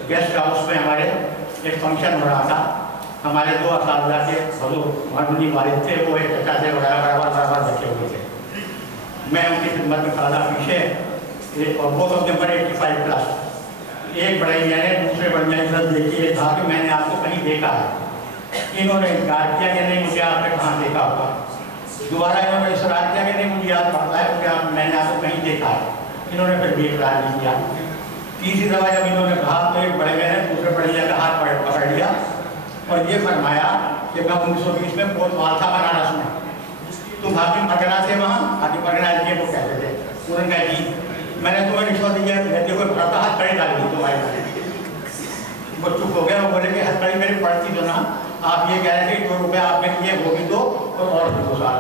गेस्ट हाउस में हमारे एक फंक्शन हो रहा था। हमारे 2 असातिज़ा के मरहूम वालिद थे, वो एक चचा से बराबर बैठे हुए थे। मैं उनकी खिदमत में खड़ा पीछे, और वो सब नंबर 85 प्लस। एक बड़े मियाँ ने दूसरे बड़े मियाँ की तरफ देखिए, कहा कि मैंने आपको कहीं देखा है। इन्होंने इनकार किया कि नहीं, मुझे आपने कहाँ देखा होगा। दोबारा इन्होंने इसरार किया कि नहीं, मुझे याद पड़ता है कि मैंने आपको कहीं देखा है। इन्होंने फिर भी इकरार नहीं किया। तीसरी दफा जब इन्होंने कहा तो एक बड़े मियाँ ने दूसरे बड़े मियाँ का हाथ पकड़ लिया और ये फरमाया कि मैं 1920 में पोस्ट मार था बनारस में, तुम हाकिम परगना थे वहाँ, हाकिम परगना जी को कहते थे। उन्होंने कहा जी मैंने तुम्हें रिश्वत दी है, कहते हुए भरता हाथ कड़ी डाल दी तुम्हारे। वो चुप हो गया, वो बोले कि हाथ कड़ी मेरी पड़ती तो ना, आप ये कह रहे थे 2 रुपये आपने दिए वो भी दो और भी 2 साल।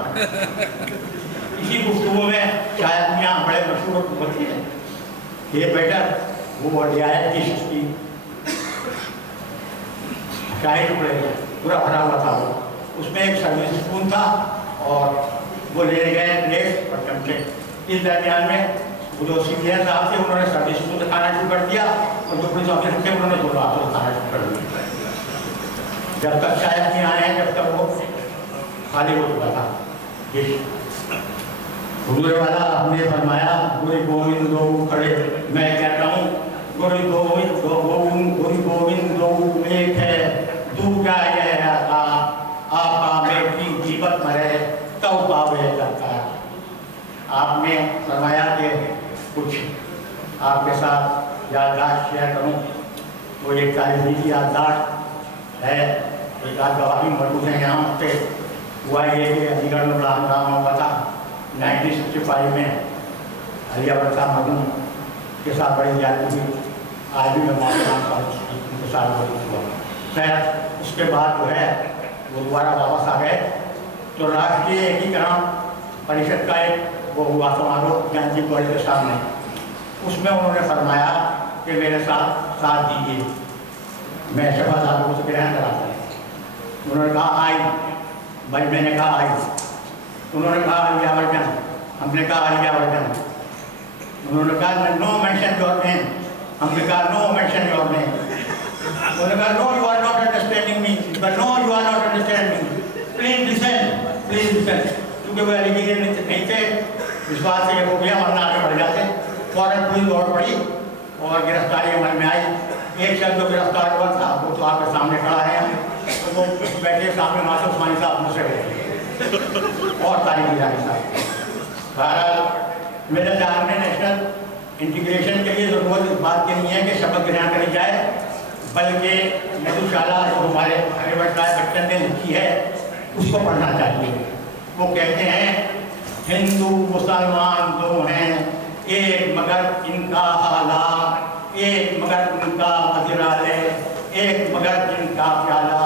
इसी गुफ्तगू में शायद यहाँ बड़े मशहूर होती है ये बेटर वो रियायत की शाही टुकड़े पूरा भरा हुआ था वो, उसमें एक सर्विस स्पून था और वो ले गए प्लेट और चमचे। इस दरमियान में वो जो सीनियर साहब थे उन्होंने सर्विस स्पून से खाना शुरू कर दिया और जो पुलिस ऑफिसर थे उन्होंने दोनों हाथों से खाना शुरू कर दिया। जब तक शायद नहीं आए हैं जब तक वो खाली हो चुका था। हुजूर वाला हमने फरमाया गुरु गोविंद दो खड़े, मैं कहता हूँ गुरु गोविंद दो एक है, दूजा यह आपा मेरी जीवत मरे तब पावे करता। आपने फरमाया कि कुछ आपके साथ याददाश्त शेयर करूँ वो एक तारीखी की याददाश्त है। एक आध गवाही मौजूद है यहाँ पे। हुआ ये कि अलीगढ़ में बड़ा हंगामा हुआ था 1965 में। अलिया वर्षा मजनू के साथ बड़ी ज्यादती हुई। आज भी मैं उनके साथ मौजूद हुआ। खैर उसके बाद जो है वो दोबारा वापस आ गए। तो राष्ट्रीय एकीकरण परिषद का एक वो हुआ समारोह गांधी कॉलेज के सामने। उसमें उन्होंने फरमाया कि मेरे साथ दीजिए, मैं शपथ आपको से ग्रहण कराता हूँ। उन्होंने कहा आई भाई, मैंने कहा आई। उन्होंने कहा आलियावर्धन, हमने कहा आलियावर्धन। उन्होंने कहा नो मेंशन योर नेम, हमने कहा नो मेंशन योर नेम। उन्होंने कहा no you are not understanding me, no you are not understanding me, please listen. क्योंकि वो एलिगेशन नहीं थे, विश्वास से ये हो गया, वरना आगे बढ़ जाते। फौरन पुलिस दौड़ पड़ी और गिरफ्तारी अमल में आई। एक शख्स जो गिरफ्तार हुआ था वो तो आपके सामने खड़ा है, तो वो बैठे सामने मासूम उस्मानी साहब मुझसे बैठे और तारीख जानी साहब। बहरहाल मेरे ख्याल में नेशनल इंटीग्रेशन के लिए जरूरत इस बात की नहीं है कि शपथ ग्रहण करी जाए, बल्कि मधुशाला जो हमारे हरिवंश राय बच्चन ने लिखी है उसको पढ़ना चाहिए। वो कहते हैं हिंदू मुसलमान दो हैं, एक मगर इनका हालात, एक मगर इनका मदिरालय, एक मगर इनका प्याला,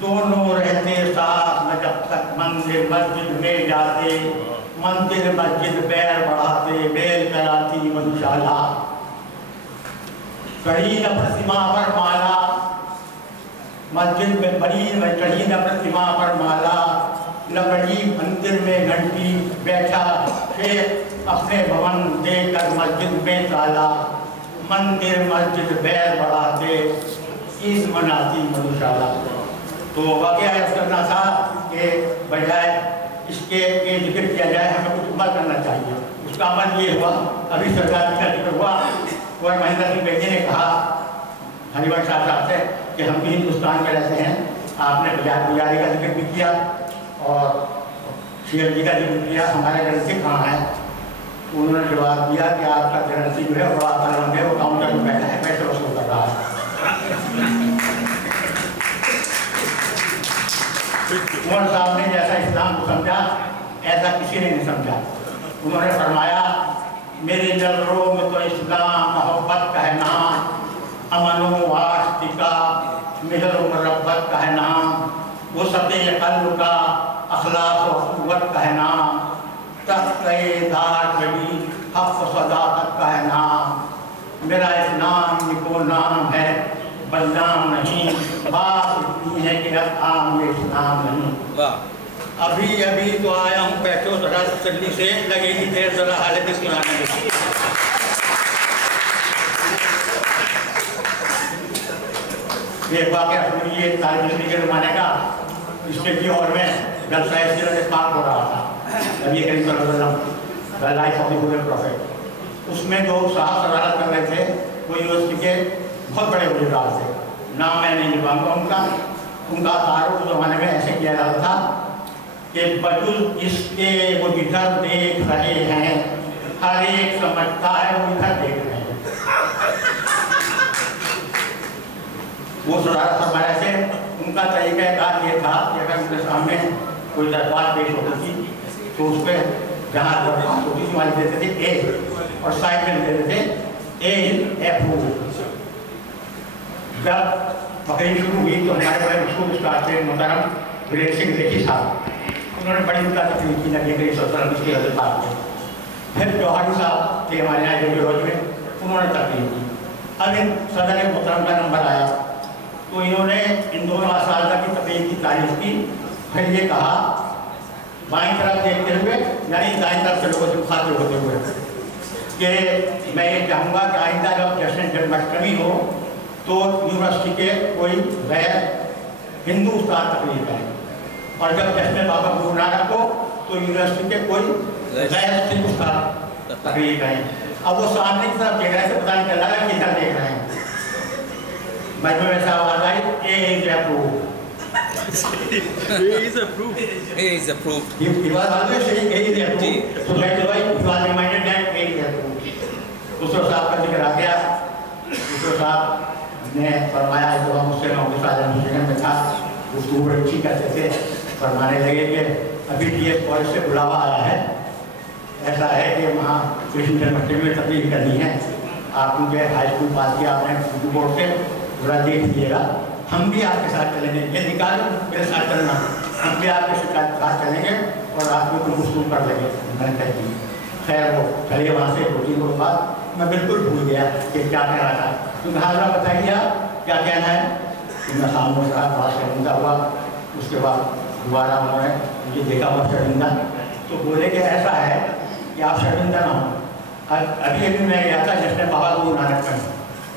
दोनों रहते साथ न जब तक मंदिर मस्जिद में जाते, मंदिर मस्जिद बैर बढ़ाते, बैल कराती मधुशाला। कड़ी न प्रतिमा पर माला, मस्जिद में बड़ी कड़ी न प्रतिमा पर माला, लकड़ी मंदिर में घंटी, बैठा शेख अपने भवन देकर मस्जिद में ताला, मंदिर मस्जिद बैर बढ़ाते, ईद मनाती मधुशाला। तो वाकया ऐसा करना था कि बजाय इसके जिक्र किया जाए हमें कुछ अमल करना चाहिए। उसका अमल ये हुआ, अभी सरकार का जिक्र हुआ और महेंद्र सिंह बेदी ने कहा हरिवंश साहब से कि हम भी हिंदुस्तान में रहते हैं। आपने पुजारी का जिक्र भी किया और शेर जी का जिक्र किया, हमारे ग्रंथी कहाँ है? उन्होंने जवाब दिया कि आपका ग्रंथी जो है बड़ा आनंद है, वो काउंटर में बैठा है, पैसे वसूल कर रहा है। उमर साहब ने जैसा इस्लाम को समझा ऐसा किसी ने नहीं समझा। उन्होंने फरमाया मेरे जलरों में तो इस्लाम मोहब्बत का है नाम, अमन वास्तिका मेहर मुरब्बत का है नाम, वो सत्य कल्ब का अखलाक और कुव्वत का है नाम, तख्त-ए-दार बड़ी हक़ सदाकत का है नाम। मेरा इस्लाम निको नाम है, बदनाम नहीं, बात इतनी है कि अब आम ये इस्लाम नहीं। अभी अभी तो आया हूँ पैसों जरा तसल्ली से, लगेगी देर जरा हालत सुनाने में। एक वाक़या सुनिए तारीख़ के ज़माने का। इसके की और में जलसा सीरत पाक हो रहा था, नबी करीम सल्लल्लाहु अलैहि वसल्लम life of the holy prophet. उसमें जो साहब सवाल कर रहे थे वो यूनिवर्सिटी के बहुत बड़े वज़ीर थे, नाम मैं नहीं निभाऊंगा उनका तारुफ ज़माने में ऐसे किया जाता था कि बजुल इसके वो जिधर देख रहे हैं, हर एक समझता है वो इधर देख रहे हैं। वो सराहत फरमाया से उनका तरीक़ाकार ये था कि अगर उनके सामने कोई दरख्वास्त पेश होती थी तो उस पर जहाँ दरख्वास्त होती थी वहाँ देते थे ए और साइड में देते थे ए अप्रूव। जब बकरी शुरू हुई तो हमारे बड़े मशहूर स्टार थे मोहतरम वीरेंद्र सिंह रेखी साहब, उन्होंने बड़ी उनका तकलीफ की नबी करीम सल्लल्लाहु अलैहि वसल्लम की हज़रत पाक में। फिर जौहरी साहब थे हमारे यहाँ जो रोज में, उन्होंने तकलीफ की। अब इन सदर मोहतरम का नंबर आया तो इन्होंने इन दोनों असातिज़ा की तकलीफ की तारीफ की। फिर ये कहा बाईं तरफ देखते हुए यानी दाईं तरफ से लोगों से मुखातिब होते हुए कि मैं ये चाहूँगा कि आइंदा जब जश्न जन्माष्टमी हो तो यूनिवर्सिटी के कोई गैर हिंदू उस्ताद तकलीफ करें, और जब जश्न बाबा गुरु नानक हो तो यूनिवर्सिटी के कोई गैर सिख उस्ताद तकलीफ करें। अब वो सामने की तरफ देख रहे थे, पता नहीं चल रहा है कि इधर देख रहे हैं। मजमे में आवाज आई he is approved, He is approved. He is approved. He was always saying he is approved. So that's why he was reminded that he is approved. दूसरा साहब का जिक्र आ गया। दूसरा साहब खूब अच्छी कहते थे, फरमाने लगे कि अभी DF कॉलेज से बुलावा आया है, ऐसा है कि वहाँ कृष्ण जन्माष्टमी में तकलीफ करनी है, आप उनके हाई स्कूल पास किया आपने उर्दू बोर्ड से, पूरा देख लीजिएगा, हम भी आपके साथ चलेंगे, ये निकालो मेरे साथ चलना, हम भी आपके साथ चलेंगे और आपको तुम स्कूल कर लेंगे। मैंने कह दी खैर वो चलिए वहाँ से 2-3 दिन बाद मैं बिल्कुल भूल गया कि क्या कह रहा था। तो हाजरा बताइए आप क्या कहना है, तो मैं सामने से बात शर्मिंदा हुआ। उसके बाद दोबारा उन्होंने मुझे देखा हुआ शर्मिंदा, तो बोले कि ऐसा है कि आप शर्मिंदा ना हो। अभी अभी मैं गया था जश्न बाबा गुरु नानक में,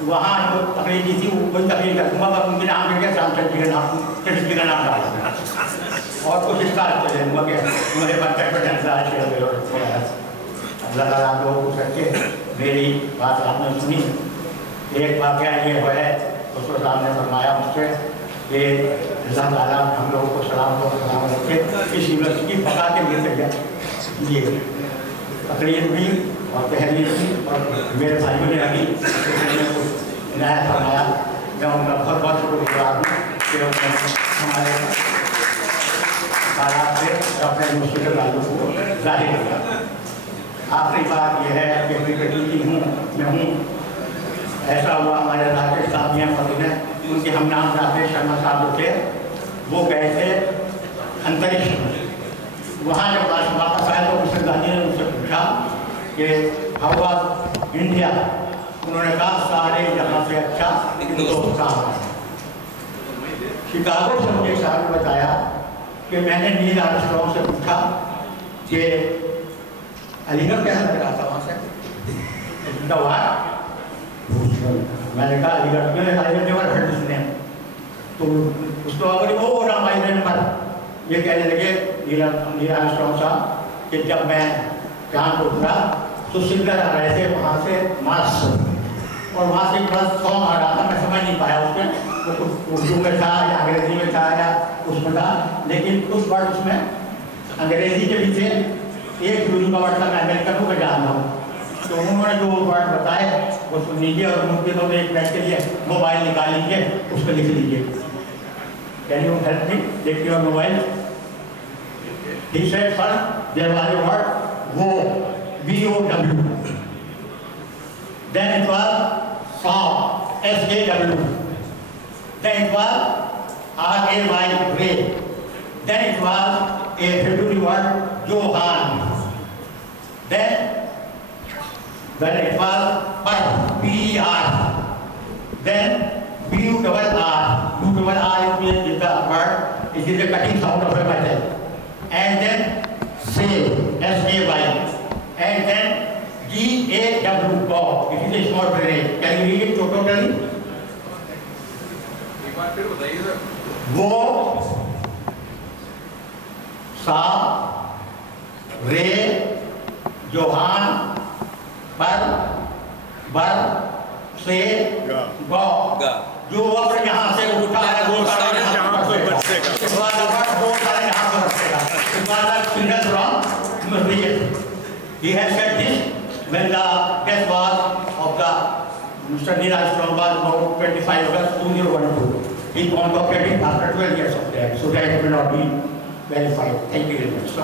वहाँ जो तकरीर की थी वो कोई तकरीर कर दूँगा, पर उनके नाम करके रामचंद्र जी का नाम, कृष्ण जी का नाम डाल दूँगा और कुछ इसका चले दूँगा कि मुझे अल्लाह ताला आप लोगों को सच्चे मेरी बात आपने सुनी। एक वाक़या ये है, उसको सामने फरमाया मुझसे कि अल्लाह ताला हम लोगों को सलाम रखे, इस यूनिवर्सिटी की पका के लिए तैयार ये तकरीर भी और तहरीर भी और मेरे भाइयों ने अभी नया फरमाया। मैं उनका बहुत बहुत शुक्रगुजार हूँ कि उन्होंने हमारे हालात से अपने मुश्किल वालों को जाहिर किया। आखिरी बात यह है कि बेटी हूँ मैं हूँ, ऐसा हुआ हमारे राकेश साहब हैं मौजूद हैं, उनके हम नाम राकेश शर्मा साहब जो थे वो गए थे अंतरिक्ष में। वहाँ जब वापस आए तो मिस्टर गांधी ने उनसे पूछा कि हाउ वाज इंडिया, उन्होंने कहा सारे जहाँ से अच्छा हिंदुस्तान। शिकागो से मुझे साहब ने बताया कि मैंने नील आर्मस्ट्रांग से पूछा कि अलीगढ़ कैसा लग रहा था वहाँ से दवा, मैंने कहा अलीगढ़ में नेवर हर्ड दिस नेम, तो उसको अगर वो रामायण नंबर ये कहने लगे नील आर्मस्ट्रांग साहब कि जब मैं चाँद को उतरा तो सिग्नल आ रहे थे वहाँ से मार्स, और वहाँ से एक बड़ा सॉन्ग आ रहा था, मैं समझ नहीं पाया उसमें, वो कुछ उर्दू में था या अंग्रेजी में था या उसमें था, लेकिन कुछ वर्ड उसमें अंग्रेजी के भी थे, एक दूरी का वर्ड था मैं अमेरिकन को जानता हूँ। तो उन्होंने जो वर्ड बताए वो सुन लीजिए और उनके तो एक मिनट के लिए मोबाइल निकाल लीजिए, उस पर लिख लीजिए। Can you help me, take your mobile. He said first there was a word वो VOW, then it was SAW, SAW, then it was RAY, then it was a Hebrew word Johan, then when it was PER, then BURR is the word, it is a cutting sound of a metal, and then SAY, and then GAW, it is a small brain. Can you read it totally? वो सा रे जोहान पर बर से गौ, जो अगर यहाँ से उठा है वो सारे यहाँ पर बचेगा, इसके बाद अगर वो सारे यहाँ पर बचेगा, इसके बाद सिंगल फ्रॉम मरीज। He has said this when the death was of the Mr. Neil Armstrong was about 25 August 2012. He contacted it after 12 years of death, so that it will not be verified. Thank you very much. So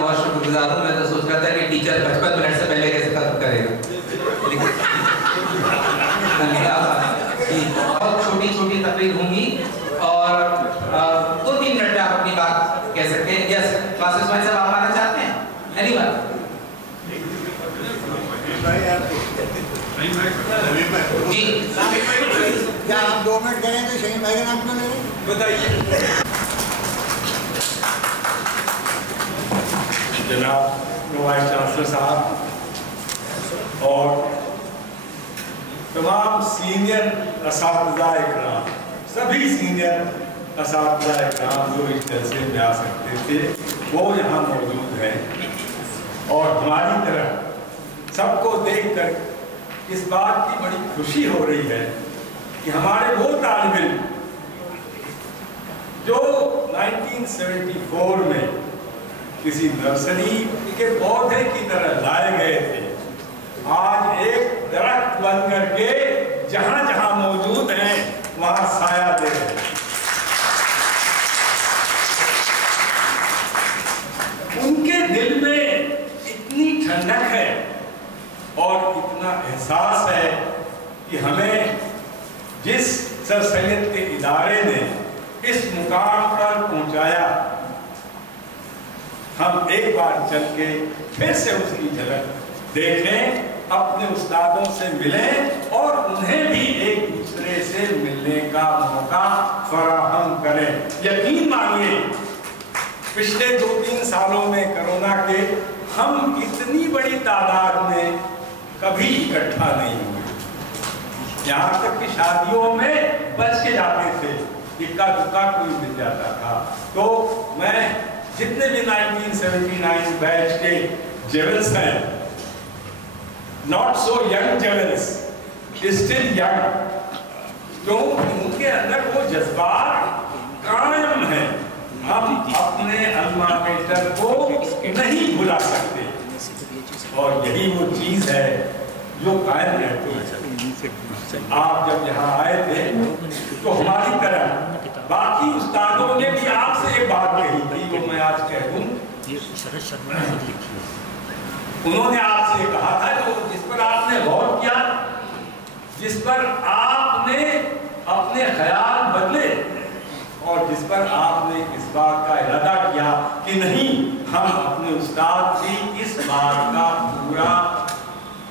बहुत शुक्रगुजार हूँ। मैं तो सोच रहा था कि टीचर 55 मिनट से पहले कैसे खत्म करेगा, बहुत छोटी छोटी तकरीर होंगी और 2-3 मिनट में आप अपनी बात कह सकते हैं। यस, क्लासेस में सब आप आना चाहते हैं? एनीवन? जी, क्या आप 2 मिनट करें तो शहीद भाई का नाम क्यों ले रहे हैं? बताइए। जनाब वाइस चांसलर साहब और तमाम सीनियर असातिज़ा इकराम, सभी सीनियर असातिज़ा इकराम जो इस जलसे में आ सकते थे वो यहाँ मौजूद हैं, और हमारी तरह सबको देखकर इस बात की बड़ी खुशी हो रही है कि हमारे वो तालिब इल्म जो 1974 में किसी नर्सरी के पौधे की तरह लाए गए थे, आज एक दरख्त बन करके जहां जहां वहां साया दे रहे हैं। उनके दिल में इतनी ठंडक है और इतना एहसास है कि हमें जिस सर सैयद के इदारे ने इस मुकाम पर पहुंचाया, हम एक बार चल के फिर से उसकी झलक देखें, अपने उस्तादों से मिलें और उन्हें भी एक दूसरे से मिलने का मौका फराहम करें। यकीन मानिए, पिछले 2-3 सालों में कोरोना के हम इतनी बड़ी तादाद में कभी इकट्ठा नहीं हुए। यहाँ तक कि शादियों में बच के जाते थे, इक्का दुक्का कोई मिल जाता था। तो मैं जितने भी 1979 बैच के जेवल्स हैं, not so young jewels, still young, तो उनके अंदर वो जज्बात कायम है। हम अपने अल्मा मेटर को नहीं भुला सकते और यही वो चीज है जो कायम रहती है। आप जब यहाँ आए थे तो हमारी तरह बाकी उस्तादों ने भी आपसे एक बात कही थी, वो मैं आज कह दूं। उन्होंने आपसे कहा था, जो जिस पर आपने गौर किया, जिस पर आपने अपने ख्याल बदले और जिस पर आपने इस बात का इरादा किया कि नहीं, हम अपने उस्ताद की इस बात का पूरा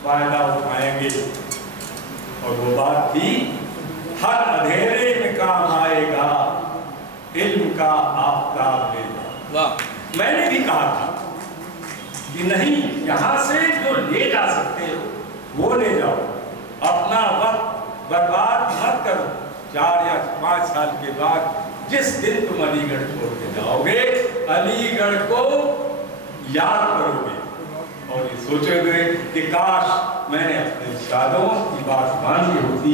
फायदा उठाएंगे। और वो बात थी, हर अंधेरे में काम आएगा इल्म का आफताब लेगा। मैंने भी कहा था कि नहीं, यहाँ से जो ले जा सकते हो वो ले जाओ, अपना वक्त बर्बाद मत करो। 4 या 5 साल के बाद जिस दिन तुम अलीगढ़ छोड़ के जाओगे, अलीगढ़ को याद करोगे और ये सोचोगे कि काश मैंने अपने उस्तादों की बात मानी होती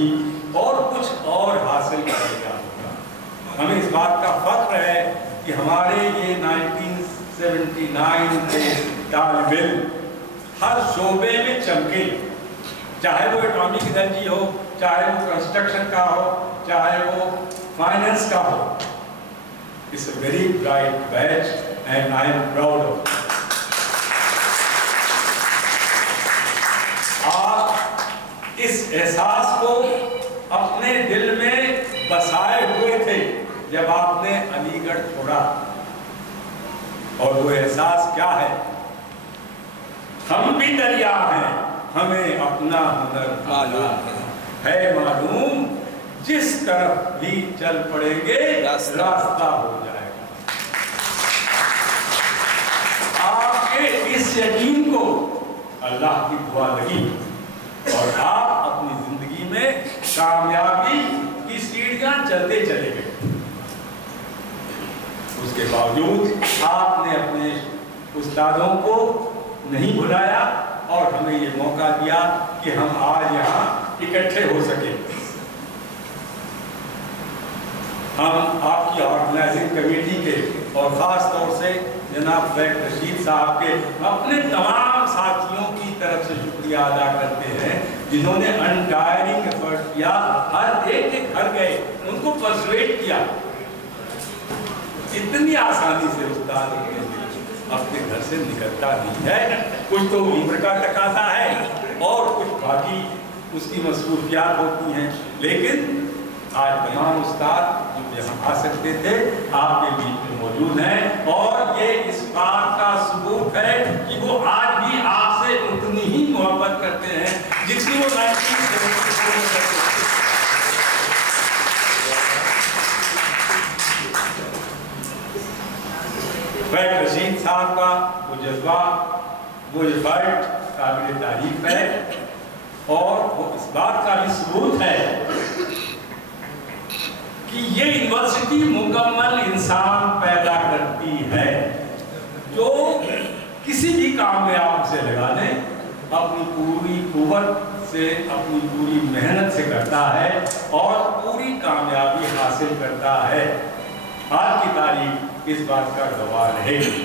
और कुछ और हासिल कर लिया होता। हमें इस बात का फख्र है कि हमारे ये 1979 के तालिब इल्म हर शोबे में चमके, चाहे वो एटॉमिक एनर्जी हो, चाहे वो कंस्ट्रक्शन का हो, चाहे वो फाइनेंस का हो। It's a very bright batch and I am proud of it. आप इस एहसास को अपने दिल में बसाए हुए थे जब आपने अलीगढ़ छोड़ा, और वो एहसास क्या है? हम भी दरिया हैं, हमें अपना हुनर मालूम है मालूम, जिस तरफ भी चल पड़ेंगे रास्ता हो जाएगा। आपके इस यकीन को अल्लाह की दुआ लगी और आप अपनी जिंदगी में कामयाबी की सीढ़ियां चलते चले गए। उसके बावजूद आपने अपने उस्तादों को नहीं भुलाया और हमें ये मौका दिया कि हम आज यहाँ इकट्ठे हो सके। हम आपकी ऑर्गेनाइजिंग कमेटी के और ख़ास तौर से जनाब फैक रशीद साहब के अपने तमाम साथियों की तरफ से शुक्रिया अदा करते हैं, जिन्होंने अनटायरिंग एफर्ट किया, हर एक के घर गए, उनको परसुएट किया। इतनी आसानी से उस्ताद अपने घर से निकलता नहीं है, कुछ तो उम्र का तकाजा है और कुछ बाकी उसकी मसरूफियात होती हैं। लेकिन आज तमाम उस्ताद जो यहाँ आ सकते थे आपके बीच में मौजूद हैं और ये इस बात का सबूत है कि वो आज भी आपसे उतनी ही मोहब्बत करते हैं जितनी वो 1974 में करते थे। फैक रशीद साहब का वो जज्बा, वो एफर्ट काबिल तारीफ है और वो इस बात का भी सबूत है कि ये यूनिवर्सिटी मुकम्मल इंसान पैदा करती है जो किसी भी काम में आप उसे लगा दें, अपनी पूरी कुव्वत से, अपनी पूरी मेहनत से करता है और पूरी कामयाबी हासिल करता है। आज की तारीख इस बात का गवाह रहेगी।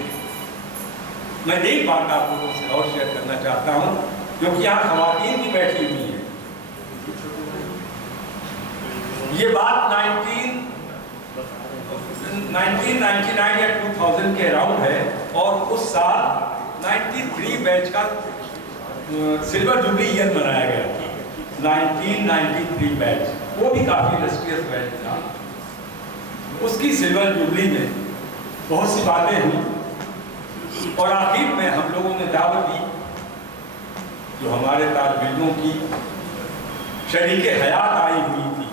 मैं एक बात आप लोगों से और शेयर करना चाहता हूँ, क्योंकि यहाँ ख़वातीन भी बैठी हुई हैं। ये बात 1999 या 2000 के अराउंड है, और उस साल 93 बैच का सिल्वर जुबली ईयर मनाया गया। 1993 बैच, वो भी काफी इलस्ट्रियस बैच था। उसकी सिल्वर जुबली में बहुत सी बातें हुई, और आखिर में हम लोगों ने दावत दी, जो हमारे तालिब इल्मों की शरीके हयात आई हुई थी,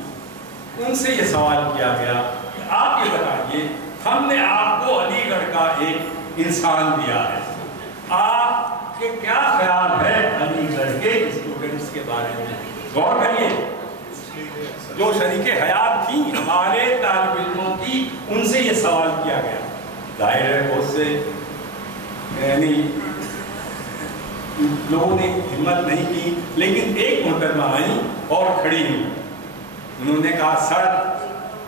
उनसे ये सवाल किया गया कि आप ये बताइए, हमने आपको अलीगढ़ का एक इंसान दिया है, आपके क्या ख्याल है अलीगढ़ के स्टूडेंट्स के बारे में? गौर करिए, जो शरीके हयात थी हमारे तालिब इल्मों की, उनसे ये सवाल किया गया। जाहिर है बहुत से यानी लोगों ने हिम्मत नहीं की, लेकिन एक मोहतरमा आई और खड़ी हुई। उन्होंने कहा, सर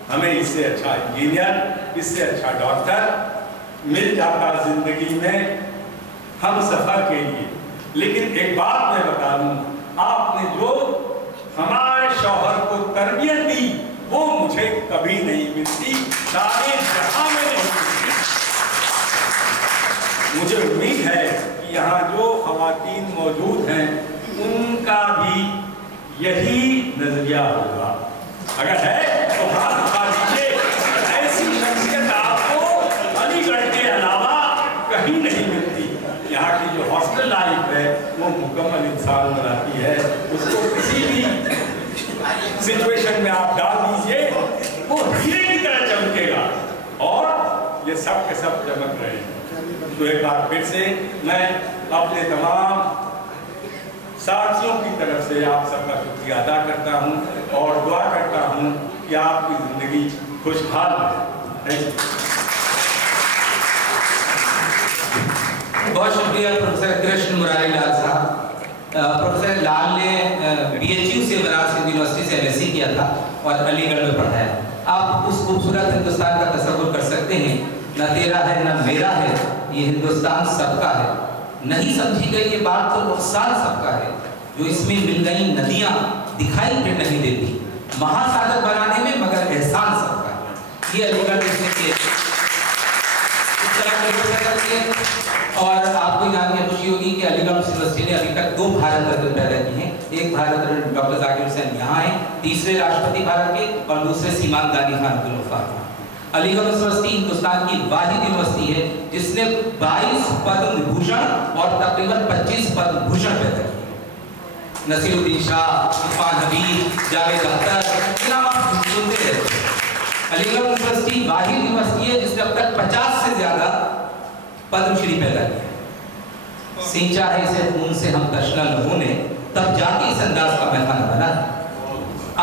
हमें इससे अच्छा इंजीनियर, इससे अच्छा डॉक्टर मिल जाता जिंदगी में हम सफर के लिए, लेकिन एक बात मैं बता दूं, आपने जो हमारे शौहर को तरबियत दी वो मुझे कभी नहीं मिलती, सारे जहां में नहीं मिलती। मुझे उम्मीद है कि यहाँ जो खवातीन मौजूद हैं उनका भी यही नजरिया होगा। अगर है तो हाथ उठा दीजिए। ऐसी शख्सियत आपको अलीगढ़ के अलावा कहीं नहीं मिलती। यहाँ की जो हॉस्टल लाइफ है वो मुकम्मल इंसान बनाती है। उसको किसी भी सिचुएशन में आप डाल दीजिए, वो हीरे की तरह चमकेगा, और ये सब के सब चमक रहे हैं। तो एक बार फिर से मैं अपने तमाम साथियों की तरफ से आप सबका शुक्रिया अदा करता हूं और दुआ करता हूं कि आपकी जिंदगी खुशहाल है। बहुत शुक्रिया प्रोफेसर कृष्ण मुरारी लाल साहब। प्रोफेसर लाल ने BHU से बनारस यूनिवर्सिटी से MSc किया था और अलीगढ़ में पढ़ाया। आप उस खूबसूरत हिंदुस्तान का तस्वुर कर सकते हैं, न तेरा है न मेरा है, ये हिंदुस्तान सबका है। नहीं समझी गई ये बात तो नुकसान सबका है। जो इसमें मिल गई नदियां दिखाई फिर नहीं देती, महासागर बनाने में मगर एहसान सबका है। ये अलीगढ़ देखने और आपको जान के खुशी होगी कि अलीगढ़ यूनिवर्सिटी ने अभी तक 2 भारत रत्न पैदा किए हैं। एक भारत रत्न डॉक्टर जाकिर हुसैन यहाँ हैं, तीसरे राष्ट्रपति भारत के, और दूसरे सीमान गांधी खान अब्दुल वफार। अलीगढ़ यूनिवर्सिटी हिंदुस्तान की वाहिद यूनिवर्सिटी है जिसने 22 पद्म विभूषण और तकरीबन 25 पद्म भूषण पैदा किए। नसीरुद्दीन शाह, इरफान हबीब, जावेद अख्तर, नाम आप सुनते हैं। अलीगढ़ यूनिवर्सिटी वाहिद यूनिवर्सिटी है जिसने अब तक 50 से ज्यादा पद्मश्री पैदा किया। सींचा है इसे खून से हम तश्ना लहू ने, तब जाके इस अंदाज का मैदान बना।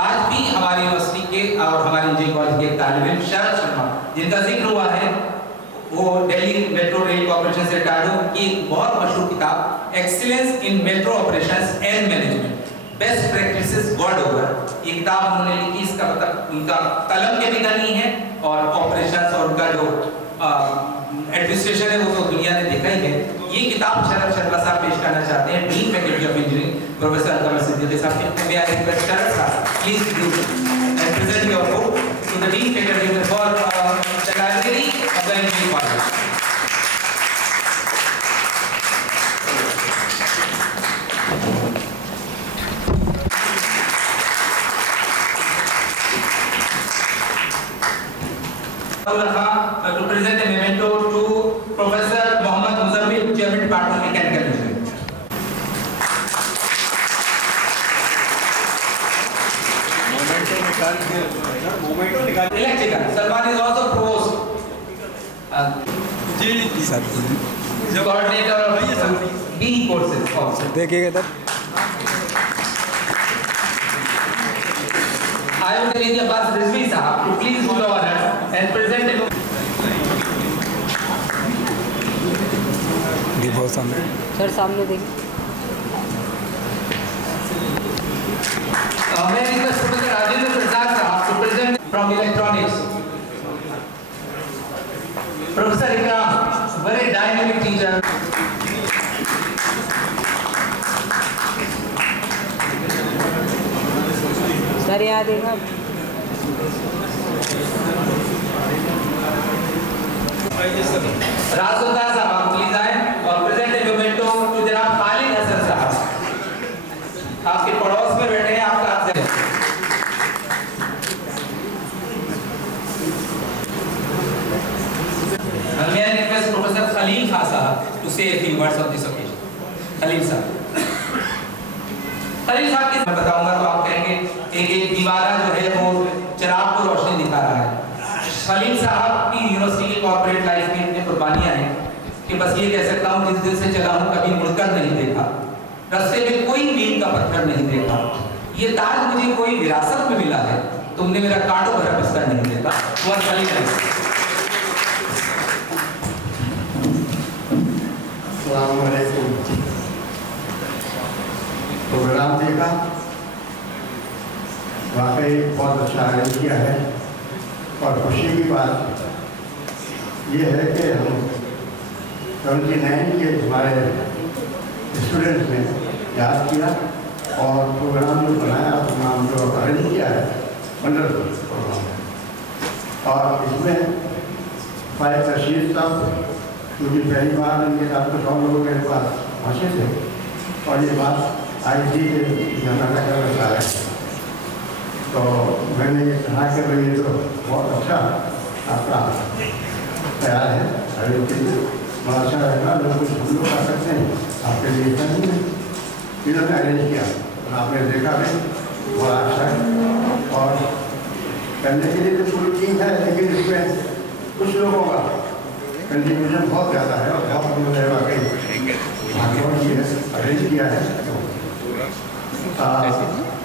आज भी हमारी यूनिवर्सिटी के और हमारे इंजीनियरिंग कॉलेज के तालिब इल्म शरद शर्मा, जिनका जिक्र हुआ है, वो दिल्ली मेट्रो रेल कॉर्पोरेशन से रिटायर्ड हो, की बहुत मशहूर किताब excellence in metro operations and management, best practices world over, ये किताब उन्होंने लिखी। इसका मतलब उनका कलम के भी धनी है और ऑपरेशंस और उनका जो एडमिनिस्ट्रेशन है वो तो दुनिया ने देखा ही है। ये किताब शरद शर्मा साहब पेश करना चाहते हैं, dean faculty of engineering professor Qamar Siddiqui साहब। मे आई रिक्वेस्ट शरद साहब please give present your book to the dean faculty for the library of the engineering college. to present a memento to Professor Mohammad Muzammil, Chairman Department of Mechanical Engineering. Electrical. Salman is also provost. Coordinator of B courses. देखिएगा तब। I would like Abbas Rizvi Sahab to please do the honors and present a बहुत सामने सर सामने देखिए। मैं request professor Rajendra प्रसाद साहब to present from electronics. Professor Ikram, very dynamic teacher. Sir यहाँ देखा राजुल्लाह साहब आप प्लीज आए और प्रेजेंट ए मोमेंटो टू जनाब खालिद हसन साहब, आपके पड़ोस में बैठे हैं, आपका हाथ से। May I request Professor Khalil Khan साहब to say a few words on this occasion. Khalil साहब की मैं बताऊंगा तो आप कहेंगे एक दीवारा जो है वो चिराग को रोशनी दिखा रहा है। खलील साहब की यूनिवर्सिटी की कॉर्पोरेट लाइफ में इतनी कुर्बानियां हैं कि बस ये कह सकता हूँ जिस दिन से चला हूँ कभी मुड़कर नहीं देखा, रास्ते में कोई मील का पत्थर नहीं देखा। ये ताज मुझे कोई विरासत में मिला है, तुमने मेरा कांटो भरा बिस्तर नहीं देखा। प्रोग्राम देखा, वाकई बहुत अच्छा अरेंज किया है और खुशी की बात ये है कि हम 79 के हमारे स्टूडेंट्स ने याद किया और प्रोग्राम जो बनाया, प्रोग्राम जो अरेंज किया है, वंडरफुल प्रोग्राम है। और इसमें फाइव रशीद साहब क्योंकि पहली बार इनके साथ कुछ और लोग मेरे पास पहुँचे थे और ये बात आई थी कि करना चाह रहे हैं, तो मैंने ये कहा कि भाई ये तो बहुत अच्छा आपका तैयार है, अरे बड़ा अच्छा रहेगा, लोग कुछ हम लोग कर सकते हैं आपके लिए इतना नहीं है। इन्होंने अरेंज किया और आपने देखा भी बड़ा अच्छा है और करने के लिए तो पूरी टीम है, लेकिन इसमें कुछ लोगों का कंट्रीब्यूशन बहुत ज़्यादा है और बहुत उन्होंने वाकई अरेंज किया है।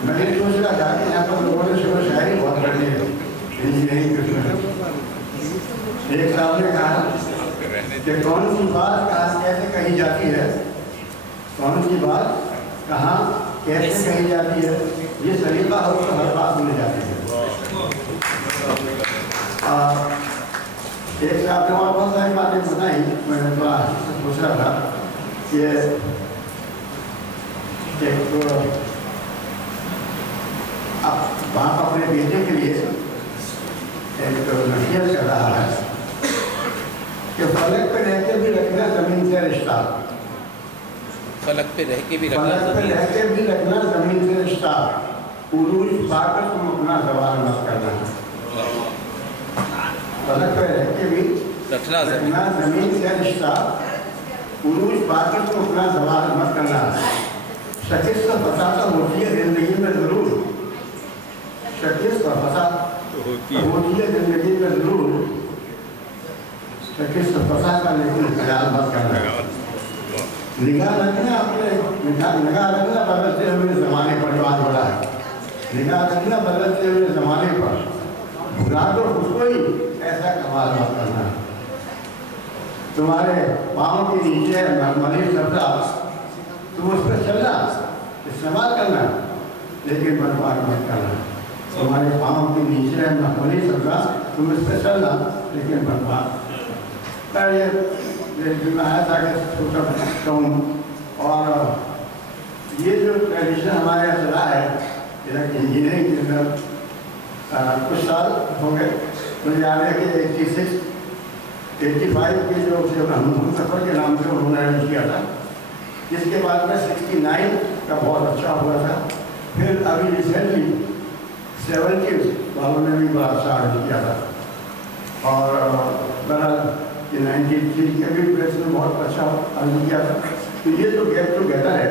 मैं ये सोच रहा था कि यहाँ पर लोगों ने सुबह शायरी बहुत करनी है इंजीनियरिंग के उसमें। एक साहब ने कहा कि कौन सी बात कहाँ कैसे कही जाती है, कौन सी बात कहाँ कैसे कही जाती है, ये सलीका हो तो हर बात मिल जाती है। एक साहब ने और बहुत सारी बातें बताई, मैंने थोड़ा सोच रहा था कि एक बाप अपने बेटे के लिए एक नसीहत कर रहा है कि फलक पे रह के भी रखना जमीन से रिश्ता, फलक पे रह के भी रखना जमीन से रिश्ता, उरूज पाकर तुम अपना सवाल मत करना। फलक पे रह के भी रखना जमीन से रिश्ता, उरूज पाकर तुम अपना सवाल मत करना। शकीस का फसादा होती है जिंदगी में जरूर, शकीस का फसाद होती है जिंदगी में जरूर, शकीस का फसादा लेकिन ख्याल मत करना। निगाह रखना अपने निगाह रखना बदलते हुए जमाने पर, जो आज बड़ा है, निगाह रखना बदलते हुए जमाने पर, भुला दो उसको ही ऐसा कमाल मत करना। तुम्हारे पाँव के नीचे मनी सब्जा, तुम उस पर चलना, इस्तेमाल करना, लेकिन बर्बाद मत करना। तुम्हारे पाँव के नीचे है मनी सब्जा, तुम इस पर चलना, लेकिन बर्बाद। मैं आया था कि सोचा हूँ, और ये जो ट्रेडिशन हमारे यहाँ चला है इंजीनियरिंग के अंदर कुछ साल हो गए, मुझे याद है कि 85 के जो हम सफ़र के नाम से उन्होंने अरेंज किया था, जिसके बाद में 69 का बहुत अच्छा हुआ था। फिर अभी रिसेंटली 70 वालों ने भी बड़ा अच्छा अरेंज किया था, और बड़ा 93 के भी प्रेस में बहुत अच्छा अरेंज किया था। तो ये जो गेट टुगेदर है,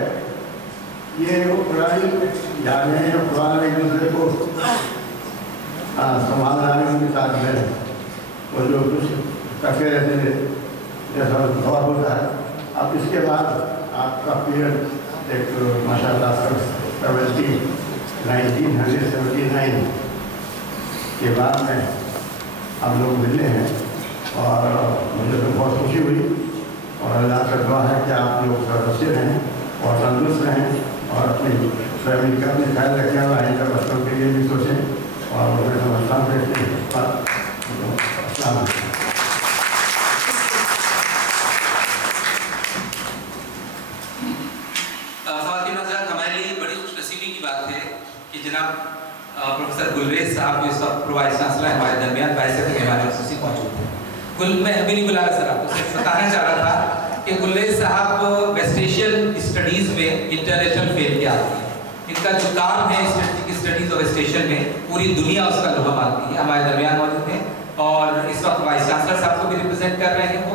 ये वो पुरानी यादें हैं, जो पुराना एक दूसरे को संभाल रहे उनके साथ में, और जो कुछ करते रहते थे जैसा दौर होता है। अब इसके बाद आपका पीरियड एक माशाल्लाह 1979 के बाद में हम लोग मिले हैं, और मुझे तो बहुत खुशी हुई, और अल्लाह का दुआ है कि आप लोग सदस्य रहें और तंदुरुस्त रहें और अपनी फैमिली का भी ख्याल रखें और आइंदा बच्चों के लिए भी सोचें। और मैं समझता हूँ हमारे लिए बड़ी खुशनसीबी की बात है कि जनाब प्रोफेसर गुलरेज साहब जो इस वक्त प्रोवाइस चांसलर हमारे दरमियान बाइस के मेहमान खुसूसी मौजूद हैं। मैं अभी नहीं बुला रहा सर, आपको सिर्फ बताना चाह रहा था कि गुलरेज साहब वेस्ट एशियन स्टडीज़ में इंटरनेशनल फेल के आते हैं। इनका जो काम है स्टडीज़ ऑफ वेस्ट एशियन में, पूरी दुनिया उसका लोहा मानती है। हमारे दरमियान मौजूद हैं और इस वक्त वाइस चांसलर साहब को भी रिप्रेजेंट कर रहे हैं वो।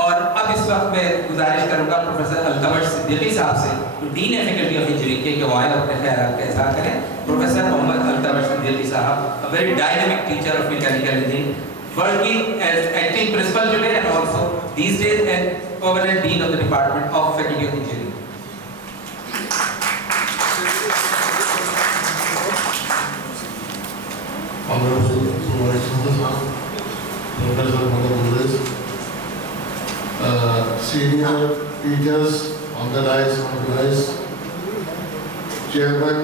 और अब इस वक्त मैं गुजारिश करूंगा प्रोफेसर अल्तमश सिद्दीकी साहब से, जो डीन है फैकल्टी ऑफ इंजीनियरिंग के, वो आए अपने ख्याल का इजहार करें। प्रोफेसर मोहम्मद अल्तमश सिद्दीकी साहब, a very dynamic teacher of mechanical engineering, working as acting principal today and also these days and permanent dean of the department of faculty of engineering. Senior teachers on the dais, chairman,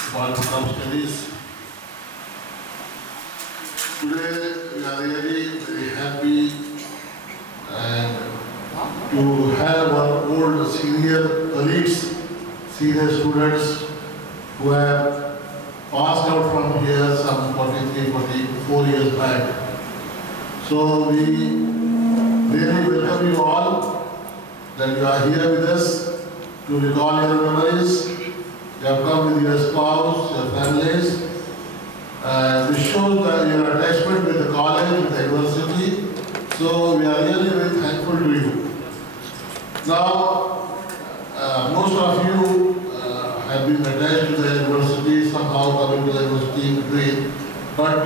Department of Studies. Today we are really very happy and to have our old senior colleagues, senior students who have passed out from here some 43-44 years back. So we really welcome you all that you are here with us to recall your memories. You have come with your spouse, your families. This shows that your attachment with the college, with the university. So we are really very thankful to you. Now, most of you have been attached to the university, somehow coming to the university in between. But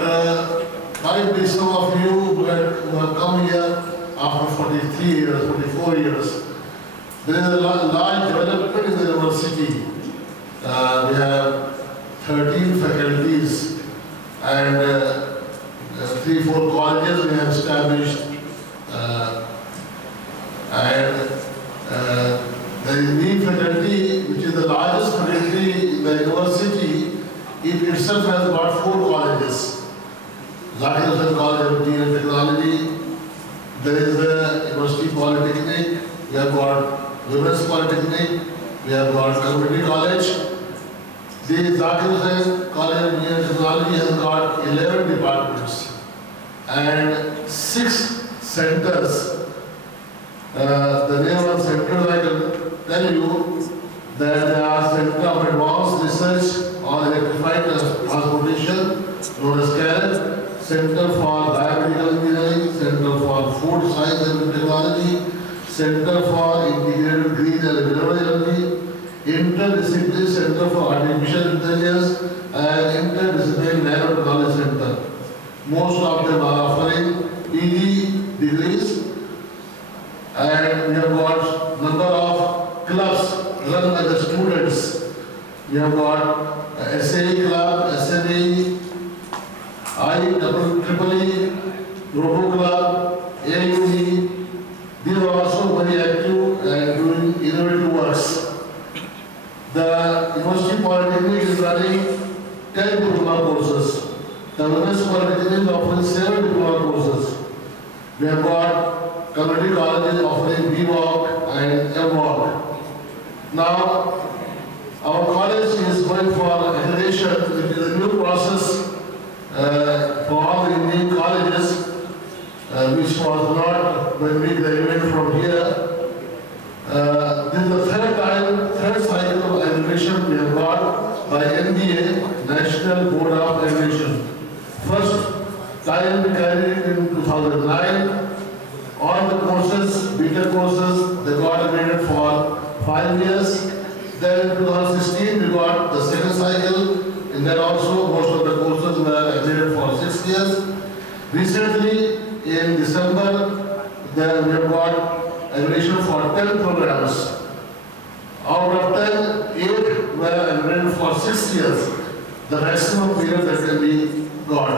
might be some of you who have come here after 43 years, 44 years. There is a large development in the university. We have 13 faculties and 3-4 colleges we have established. There is NEEM faculty, which is the largest faculty in the university. It itself has got 4 colleges. Zakir Hussain College of Engineering and Technology. There is the University Polytechnic. We have got Women's Polytechnic. We have got Community College. The Zakir Hussain College of Engineering and Technology has got 11 departments and 6 centers. The name of centers I can tell you that there are Center of Advanced Research on Electrified Transportation, known as CARET, Center for Biomedical Engineering, Center for Food Science and Technology, Center for Integrated Green and Renewable Energy, Interdisciplinary Center for Artificial Intelligence, and Interdisciplinary Nanotechnology Center. Most of them are offering PG degrees, and we have got number of clubs run by the students. We have got SAE Club, SME, IEEE, Robo Club, AUE. These are also very active and doing innovative works. The University Polytechnic is running 10 diploma courses. The Women's Polytechnic is offering 7 diploma courses. We have got community colleges offering BVOC and MVOC. Now, our college is going for accreditation, which is a new process for all the Indian colleges, which was not when we graduated from here. This is the third cycle of accreditation we have got by NBA, National Board of Accreditation. First time we carried it in 2009. All the courses, beta courses, they got accredited for 5 years. Then in 2016 we got the second cycle, and then also most of the courses were accredited for 6 years. Recently, in December, then we have got accreditation for 10 programs. Out of 10, 8 were accredited for 6 years, the maximum period that can be got,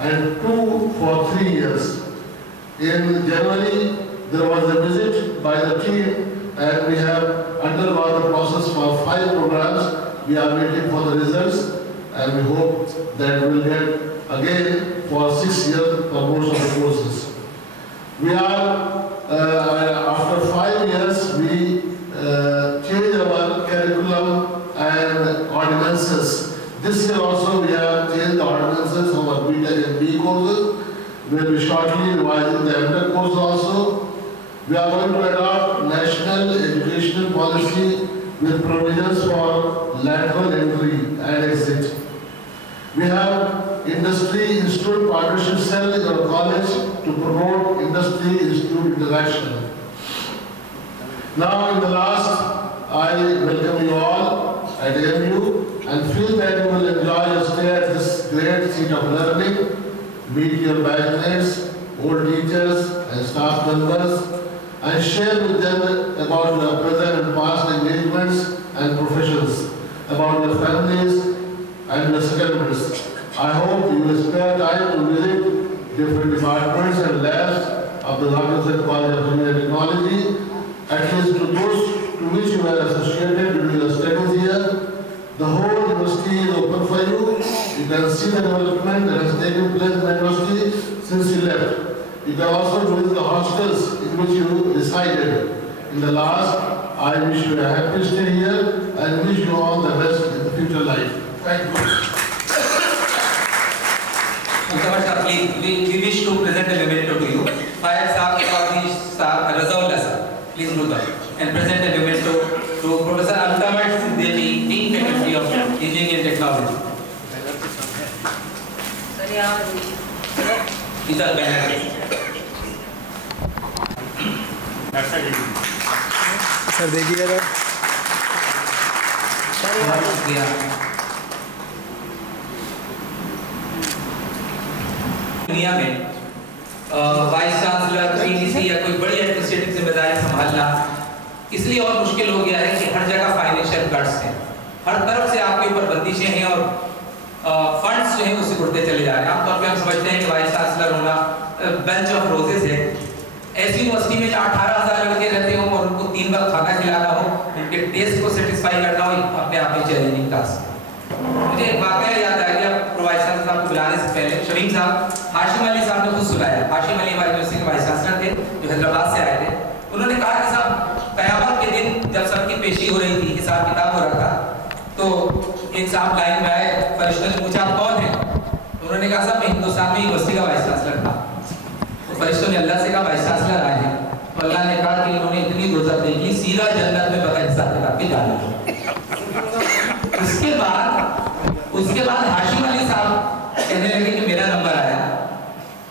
and 2 for 3 years. In January, there was a visit by the team, and we have undergone the process for 5 programs. We are waiting for the results, and we hope that we will get again for 6 years for most of the courses. We are, after 5 years, we changed our curriculum and ordinances. This year also we have We are going to adopt national educational policy with provisions for lateral entry and exit. We have Industry Institute Partnership Cell in our college to promote Industry Institute interaction. Now in the last, I welcome you all at AMU and feel that you will enjoy your stay at this great seat of learning, meet your batchmates, old teachers and staff members, and share with them about your present and past engagements and professions, about your families and your settlements. I hope you will spare time to visit different departments and labs of the Nagarjuna College of Engineering Technology, at least to those to which you are associated during your studies here. The whole university is open for you. You can see the development that has taken place in the university since you left. You can also visit the hostels in which you resided. In the last, I wish you a happy stay here and wish you all the best in the future life. Thank you. We wish to present a memento to you. Fayed Saab Kavi Razaullah sir, please do that. And present a memento to Professor Altamar Siddiqui, Dean Faculty of Engineering and Technology. These are banners. Sir देखिए जरा दुनिया में vice chancellor, PDC या कोई बड़ी एडमिनिस्ट्रेटिव जिम्मेदारी संभालना इसलिए और मुश्किल हो गया है कि हर जगह फाइनेंशियल कट्स हैं, हर तरफ से आपके ऊपर बंदिशें हैं और फंड्स जो हैं उससे उड़ते चले जा रहे हैं। आमतौर पे हम समझते हैं कि वाइस चांसलर होना बेंच ऑफ रोजेस है। ऐसी यूनिवर्सिटी में 18,000 लड़के रहते हो और उनको 3 वक्त खाना खिलाना हो, उनके टेस्ट को सेटिस्फाई करना हो, अपने आप में चैलेंजिंग टास्क। मुझे एक वाकया याद आ गया वाइस चांसलर साहब को बुलाने से पहले। शमीम साहब, हाशिम अली साहब ने खुद सुनाया। हाशिम अली हमारी यूनिवर्सिटी के वाइस चांसलर थे जो हैदराबाद से आए थे। उन्होंने कहा कि साहब क़यामत के दिन जब सबकी पेशी हो रही थी, हिसाब किताब हो रहा था, तो एक साहब लाइन में आए, फरिश्तों ने पूछा आप कौन हैं? उन्होंने कहा साहब मैं हिंदुस्तान में यूनिवर्सिटी का वाइस चांसलर था। तो फरिश्तों ने अल्लाह से कहा वाइस चांसलर आए हैं, तो अल्लाह ने कहा कि इन्होंने इतनी दोज़ख देखी, सीधा जन्नत में बगैर हिसाब किताब के डाले। उसके बाद हाशिम अली साहब कहने लगे कि मेरा नंबर आया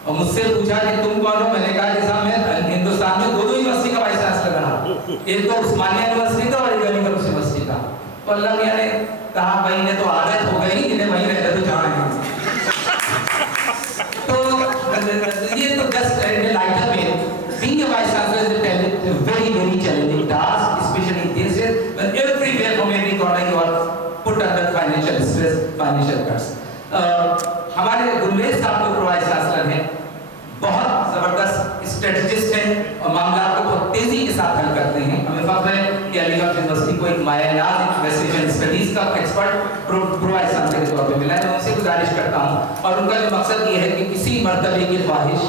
और मुझसे पूछा कि तुम कौन हो? मैंने कहा कि साहब मैं हिंदुस्तान में 2 यूनिवर्सिटी का वाइस चांसलर रहा, एक तो उस्मानिया यूनिवर्सिटी था और एक अलीगढ़ यूनिवर्सिटी था। तो अल्लाह मियां ने कहा भाई इन्हें तो आदत हो गई, इन्हें वहीं रहने तो जाना है। तो ये तो जस्ट इन लाइटर में being a vice chancellor is a very challenging task, especially in these days when everywhere from every corner you are put under financial stress, financial cuts. हमारे गुरमेज साहब जो वाइस चांसलर हैं, बहुत जबरदस्त स्ट्रेटजिस्ट हैं और मामला को बहुत तेजी के साथ हल करते हैं। हमें फख्र है कि अलीगढ़ यूनिवर्सिटी को एक मायानाज वेस्टर्न स्टडीज का एक्सपर्ट वाइस चांसलर के तौर पे मिला है। मैं उनसे गुजारिश करता हूँ और उनका जो मकसद ये है कि किसी मर्तबे की ख्वाहिश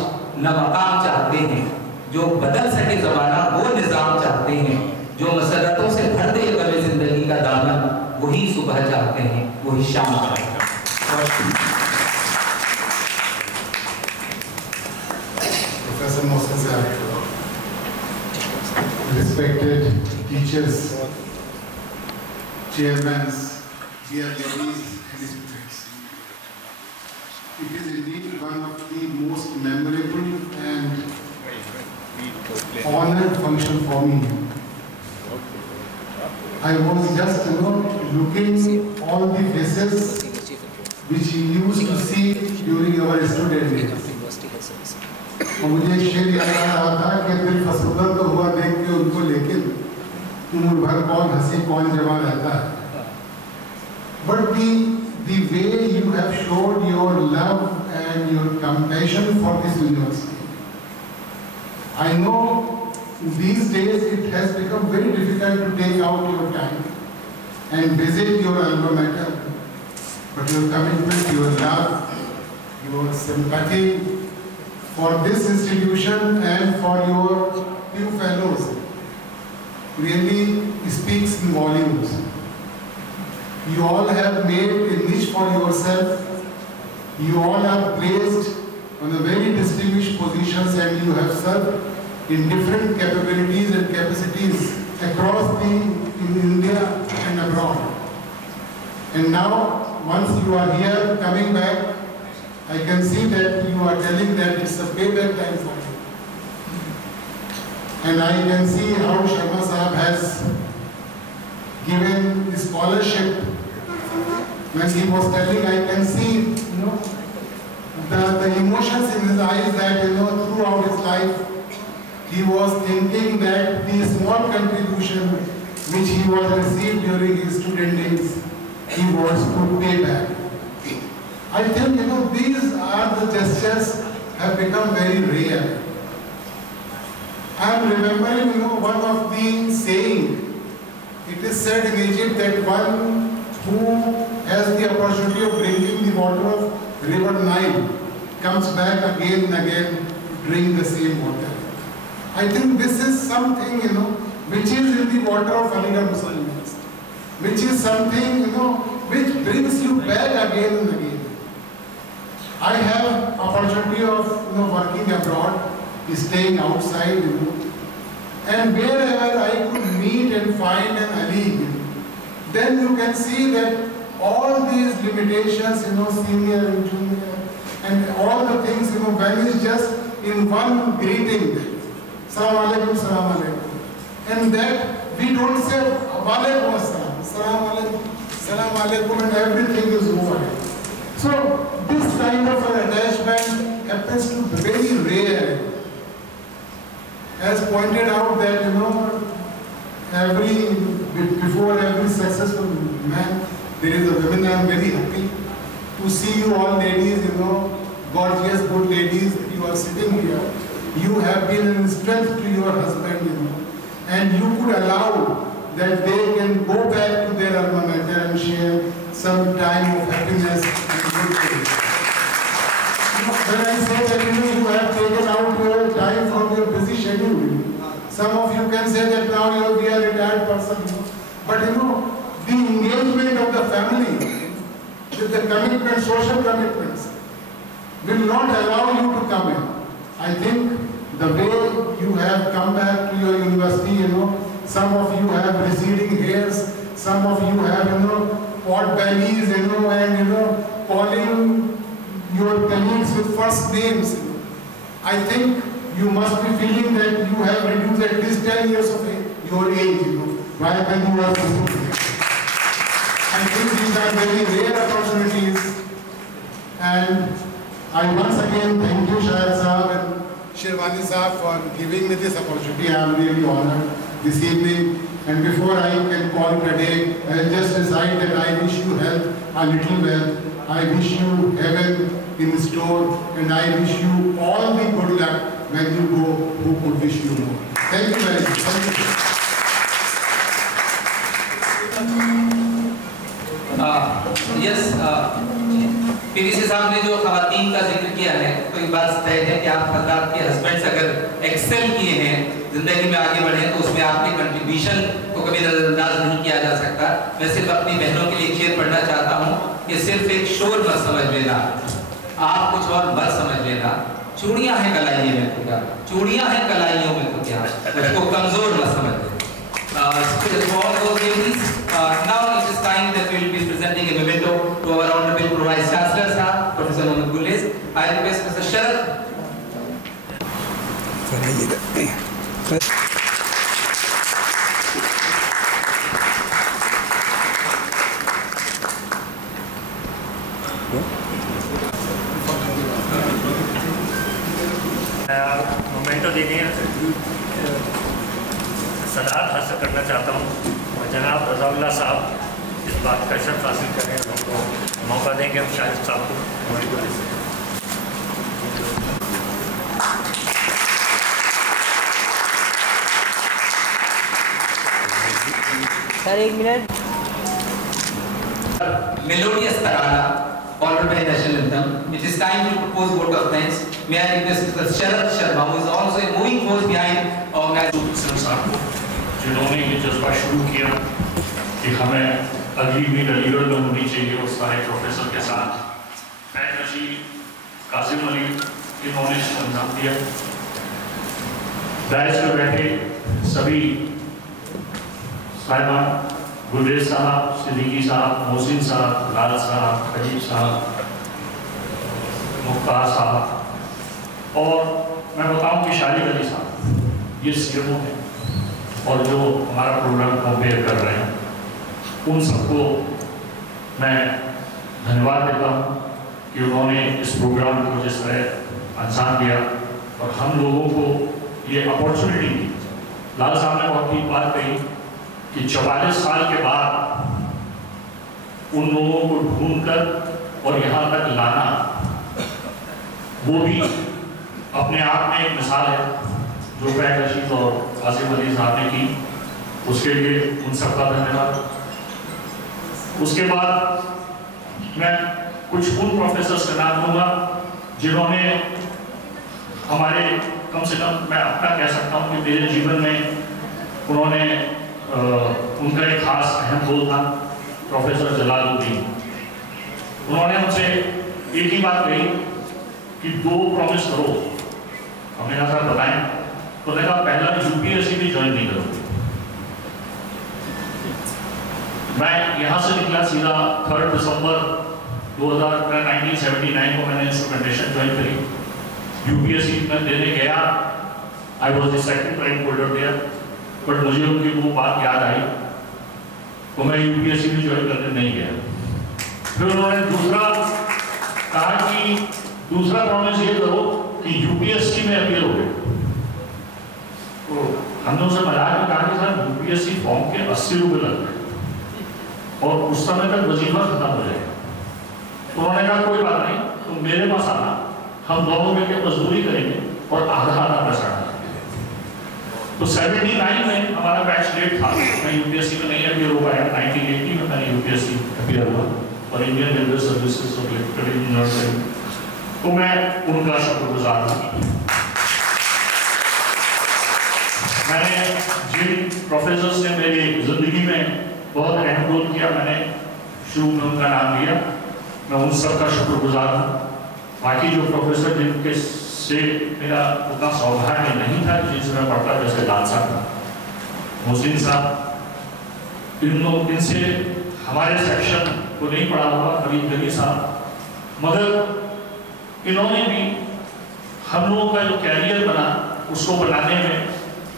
न मकाम चाहते हैं, जो बदल सके ज़माना वो निज़ाम चाहते हैं, जो मसरतों से भर दे कभी जिंदगी का दामन वही सुबह चाहते हैं, वही शाम चाहते हैं। Professor Mohsen Sahib, respected teachers, chairmen, dear ladies and students. It is indeed one of the most memorable and honored function for me. I was just looking all the faces which we used to see during our student days. और मुझे एक शेर याद आ रहा था कि दिल फसुदा तो हुआ देख के उनको, लेकिन उम्र भर कौन हंसी कौन जमा रहता है। But the way you have showed your love and your compassion for this university, I know these days it has become very difficult to take out your time and visit your alma mater, but your commitment, your love, your sympathy for this institution and for your new fellows really speaks in volumes. You all have made a niche for yourself. You all are placed on a very distinguished positions and you have served in different capabilities and capacities across in India and abroad. And now, once you are here coming back, I can see that you are telling that it's a payback time for you. And I can see how Sharma Sahab has given the scholarship. When he was telling, I can see, the emotions in his eyes that, throughout his life, he was thinking that the small contribution which he was received during his student days, he was to pay back. I think, these are the gestures have become very rare. I am remembering, one of the saying. It is said in Egypt that one who has the opportunity of drinking the water of river Nile comes back again and again to drink the same water. I think this is something, which is in the water of Aligarh Muslim University, which is something, which brings you back again and again. I have opportunity of, working abroad, staying outside, and wherever I could meet and find an Ali, then you can see that all these limitations, senior and junior, and all the things, vanish just in one greeting. Salaam alaikum, salam alaikum. And that we don't say walaikum assalam, salam alaikum, salam alaikum, and everything is over. So this kind of an attachment happens to be very rare. As pointed out that, before every successful man, there is a woman. I am very happy to see you all ladies, gorgeous, good ladies, you are sitting here. You have been in strength to your husband, and you could allow that they can go back to their alma mater and share some time of happiness and good things. When I say that you have taken out your time from your busy schedule, some of you can say that now you will be a retired person. But the engagement of the family with the commitment, social commitments, will not allow you to come in. I think the way you have come back to your university, some of you have receding hairs, some of you have, pot bellies, and, calling your colleagues with first names. I think you must be feeling that you have reduced at least 10 years of your age, while when you are student. I think these are very rare opportunities, and I once again thank you, Shahid Sahab and Shirwani Sahab, for giving me this opportunity. I am really honored this evening. And before I can call it a day, I just decide that I wish you health, a little wealth. I wish you heaven in store, and I wish you all the good luck when you go, who could wish you more. Thank you very much. Thank you. Yes, PVC साहब ने जो खवातीन का जिक्र किया है, तो एक बात तय है कि आप हजरात के हस्बैंड्स अगर एक्सेल किए हैं, जिंदगी में आगे बढ़े हैं, तो उसमें आपके कंट्रीब्यूशन को कभी नजरअंदाज नहीं किया जा सकता। मैं सिर्फ अपनी बहनों के लिए शेर पढ़ना चाहता हूँ कि सिर्फ एक शोर मत समझ लेना, आप कुछ और मत समझ लेना। चूड़ियां हैं कलाइयों में तो क्या, चूड़ियां हैं कलाइयों में तो क्या, उसको कमजोर मत समझ लेना। Now it is time that we will be presenting a memento to our Honorable Vice Chancellor, Sir, Professor Mohammad Gules. I request Mr. Sharad. Memento देने सदात हासिल करना चाहता हूँ और जनाब रज़ाउल्लाह साहब इस बात का शर्फ हासिल करें, हमको मौका देंगे हम शाहिद साहब को हमारी वजह से। सर एक minute. Melodious tarana followed by national anthem. It is time to propose vote of thanks. May I request Mr. Sharad Sharma, who is also a moving force behind organization, जिन्होंने ये जज्बा शुरू किया कि हमें अगली मीट अलीगढ़ में होनी चाहिए उस सारे प्रोफेसर के साथ मैं नशीर कासिम अली इन्होंने इसको अंजाम दिया। डायस पे बैठे सभी साहिबान, गुलरेज साहब, सिद्दीकी साहब, मोहसिन साहब, लाल साहब, खजीब साहब, मुख्तार साहब, और मैं बताऊं कि शालिक अली साहब, ये सीएमओ हैं और जो हमारा प्रोग्राम कंपेयर कर रहे हैं, उन सबको मैं धन्यवाद देता हूँ कि उन्होंने इस प्रोग्राम को जिस तरह अंजाम दिया और हम लोगों को ये अपॉर्चुनिटी दी। लाल साहब ने बहुत ठीक बात कही कि 44 साल के बाद उन लोगों को ढूंढकर और यहाँ तक लाना, वो भी अपने आप में एक मिसाल है जो फैज रशीद और आसिफ अली साहब ने की, उसके लिए उन सबका धन्यवाद। उसके बाद मैं कुछ उन प्रोफेसर्स का नाम लूँगा जिन्होंने हमारे, कम से कम मैं अपना कह सकता हूँ कि मेरे जीवन में उन्होंने उनका एक खास अहम रोल था, प्रोफेसर जलालुद्दीन। उन्होंने मुझसे एक ही बात कही कि 2 प्रॉमिस करो। हमने कहा सर बताएं, तो देखा पहला यूपीएससी भी ज्वाइन नहीं करोगे। मैं यहाँ से निकला सीधा 3 दिसंबर 1979 को मैंने इंस्ट्रूमेंटेशन ज्वाइन करी। यूपीएससी में देने गया, I was the second rank holder there, but मुझे उनकी वो बात याद आई तो मैं यूपीएससी में ज्वाइन करने नहीं गया। फिर उन्होंने दूसरा कहा कि दूसरा प्रॉमिस ये करो कि यूपीएससी में अपीयर हो गए। तो हमने उसे मजाक में कहा कि सर यूपीएससी फॉर्म के 80 रुपये लग गए और उस समय तक वजीफा खत्म हो जाएगा। तो उन्होंने कहा कोई बात नहीं, तुम मेरे पास आना, हम दोनों मिलकर मजदूरी करेंगे और आधा आधा पैसा डालेंगे। तो 79 में हमारा बैच लेट था, मैं यूपीएससी में नहीं अपीयर हो पाया। 1980 में मैंने यूपीएससी अपीयर हुआ और इंडियन रेलवे सर्विसेज और इलेक्ट्रिकल इंजीनियर। तो मैं उनका शुक्रगुजार हूँ। मैंने जिन प्रोफेसर्स ने मेरी जिंदगी में बहुत अहम रोल किया, मैंने शुरू में उनका नाम लिया, मैं उन सब का शुक्रगुजार हूँ। बाकी जो प्रोफेसर जिनके से मेरा उतना सौभाग्य नहीं था, जिनसे मैं पढ़ता, जैसे लाल साहब, मोहसिन साहब, इनसे हमारे सेक्शन को नहीं पढ़ा हुआ, करीब गली साहब, मगर इन्होंने भी हम लोगों का जो कैरियर बना उसको बनाने में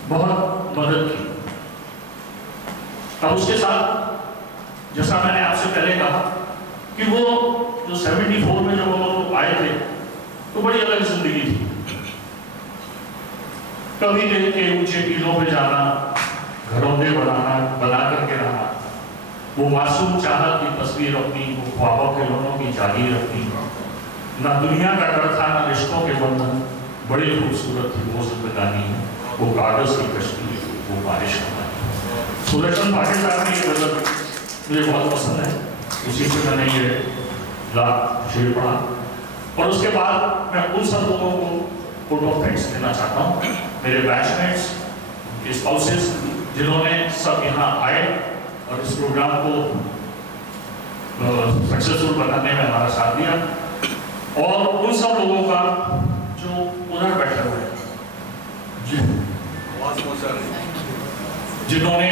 बहुत मदद की। अब उसके साथ जैसा मैंने आपसे पहले कहा कि वो जो 74 में जब वो लोग आए थे तो बड़ी अलग जिंदगी थी। कभी देख के ऊंचे टीलों पे जाना, घरौंदे बनाना, बना करके रहना, वो मासूम चाहत की तस्वीर अपनी, वो ख्वाबों के लोगों की जारी रखनी, ना दुनिया का डर था ना रिश्तों के बंधन, बड़ी खूबसूरत थी वो जिंदगानी, वो कागज की कश्ती, वो बारिश का पानी। सुदर्शन पाटिल साहब की गजल मुझे बहुत पसंद है, उसी से मैंने ये लाभ शेर पढ़ा। और उसके बाद मैं उन सब लोगों को वोट ऑफ थैंक्स देना चाहता हूँ, मेरे बैचमेट्स, उनके स्पाउसेस, जिन्होंने सब यहाँ आए और इस प्रोग्राम को सक्सेसफुल बनाने में हमारा साथ दिया, और उन सब लोगों का जो उधर बैठे हुए हैं, जिन्होंने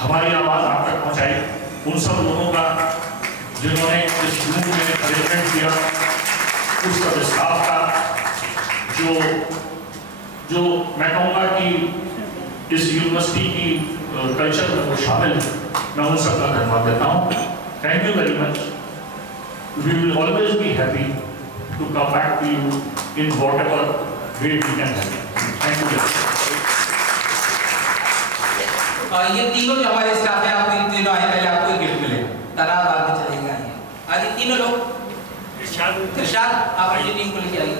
हमारी आवाज आप तक पहुंचाई, उन सब लोगों का जिन्होंने इस ग्रुप में अरेंजमेंट किया, उस सब स्टाफ का जो मैं कहूँगा कि इस यूनिवर्सिटी की कल्चर में वो शामिल है, मैं उन सब का धन्यवाद देता हूँ। Thank you very much. We will always be happy to come back to you in whatever way we can help. Thank you very much. ये तीनों जो हमारे स्टाफ है, आप इन तीनों आए, पहले आपको एक गिफ्ट मिलेगा, तारा बाद में चलेगा। आज ये तीनों लोग, इरशाद आप ये टीम को लेके आइए।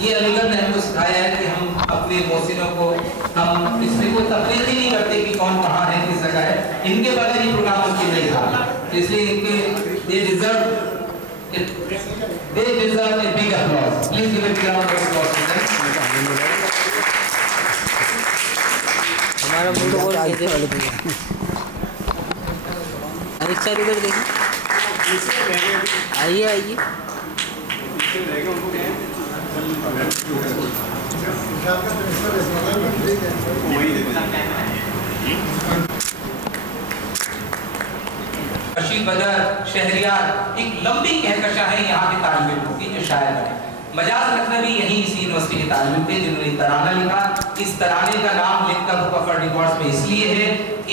ये अलीगढ़ ने हमको सिखाया है कि हम अपने मोहसिनों को, हम इसमें कोई तफरीक ही नहीं करते कि कौन कहाँ है, किस जगह है, इनके बगैर ही प्रोग्राम मुमकिन नहीं था। इसलिए इनके they deserve a big applause. Please give a big round of applause to them. हमारा मूड और कैसे अरिक्षा उधर देखिए, आइए आइए। रशीद बदर शहरियार एक लंबी कहकशा है यहाँ के तालिब इल्मों की जो शायर बने। मजाज लखनवी यहीं इसी यूनिवर्सिटी के तालिब थे जिन्होंने तराना लिखा। इस तराने का नाम लिखकर बुक ऑफ रिकॉर्ड्स में इसलिए है,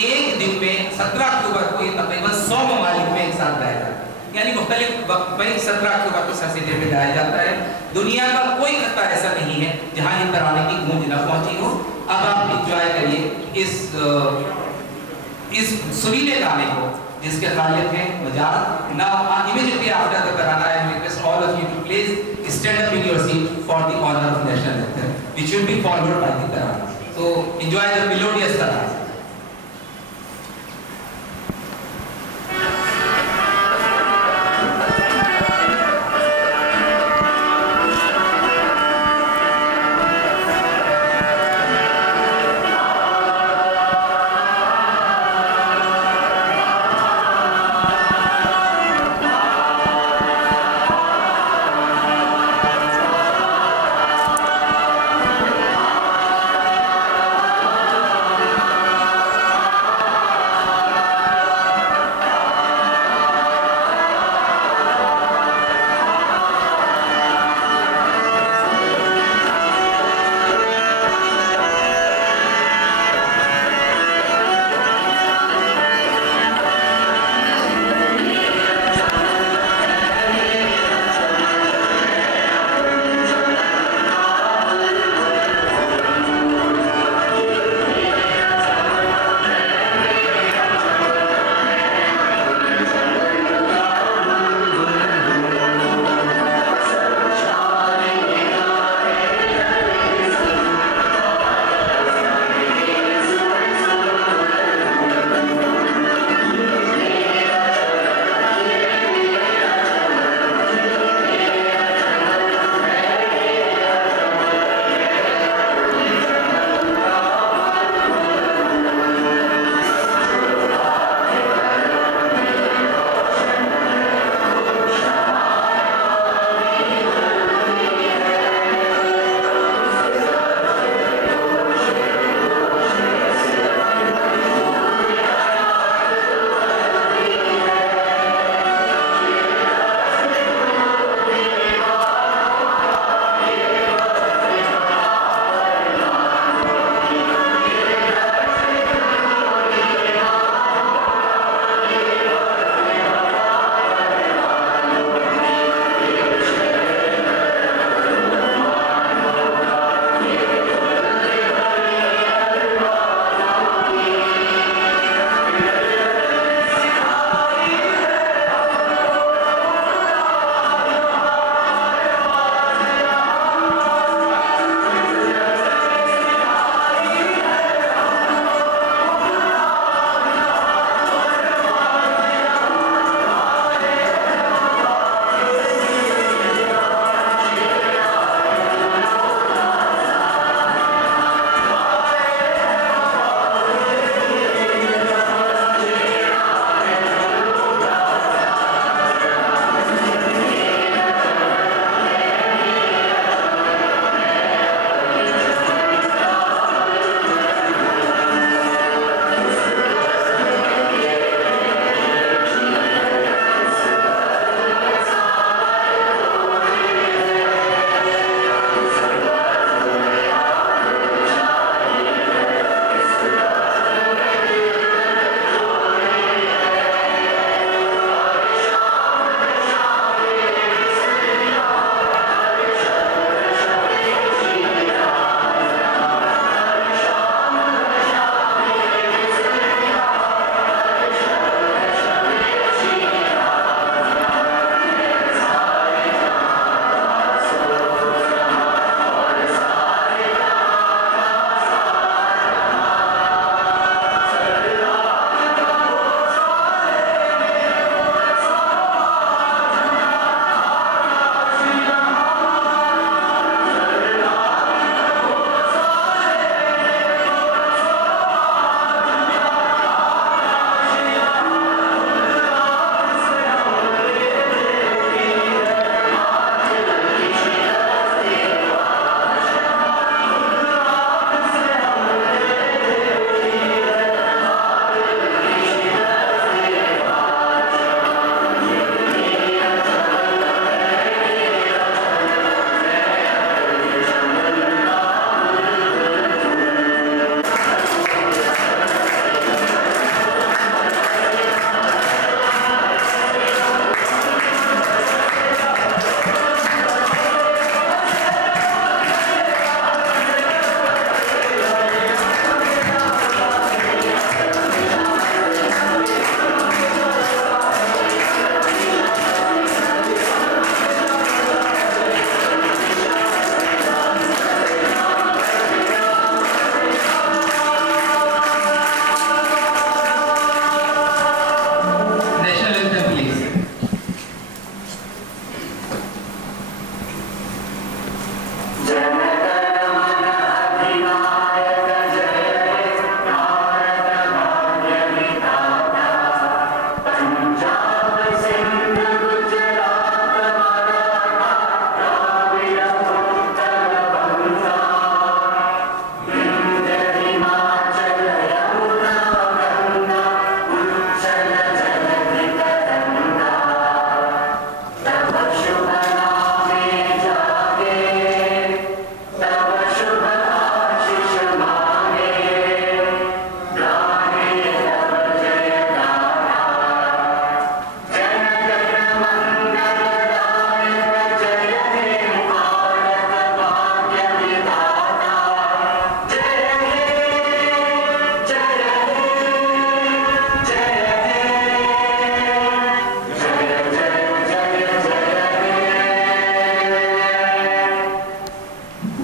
एक दिन में 17 अक्टूबर को ये तकरीबन 100 ममालिक में एक साथ गाया जाता है, यानी मुख्तलिफ वक्त में 17 अक्टूबर को ससीदे में गाया जाता है। दुनिया का कोई खत्ता ऐसा नहीं है जहाँ ये तराने की गूंज न पहुंची हो। अब आप इंजॉय करिए इस सुरीले गाने को जिसके खालिक हैं Majaz. Now immediately after the tarana I request all of you to please stand up in your seat for the honor of national anthem, which will be followed by the tarana. So enjoy the melodious tarana.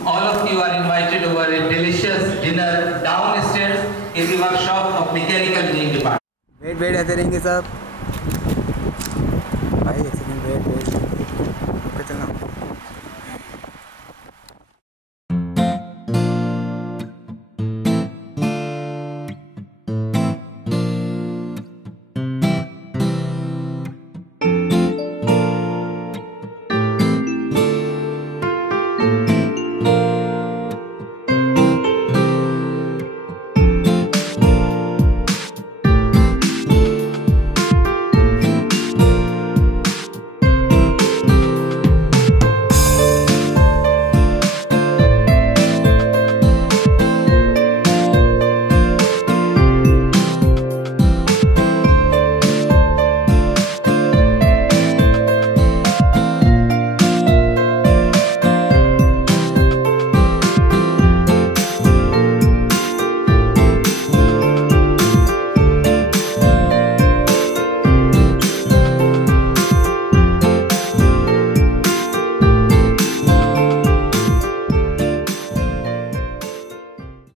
all of you are invited over a delicious dinner downstairs in the workshop of Mechanical Engineering Department. Wait ऐसे रहेंगे साहब.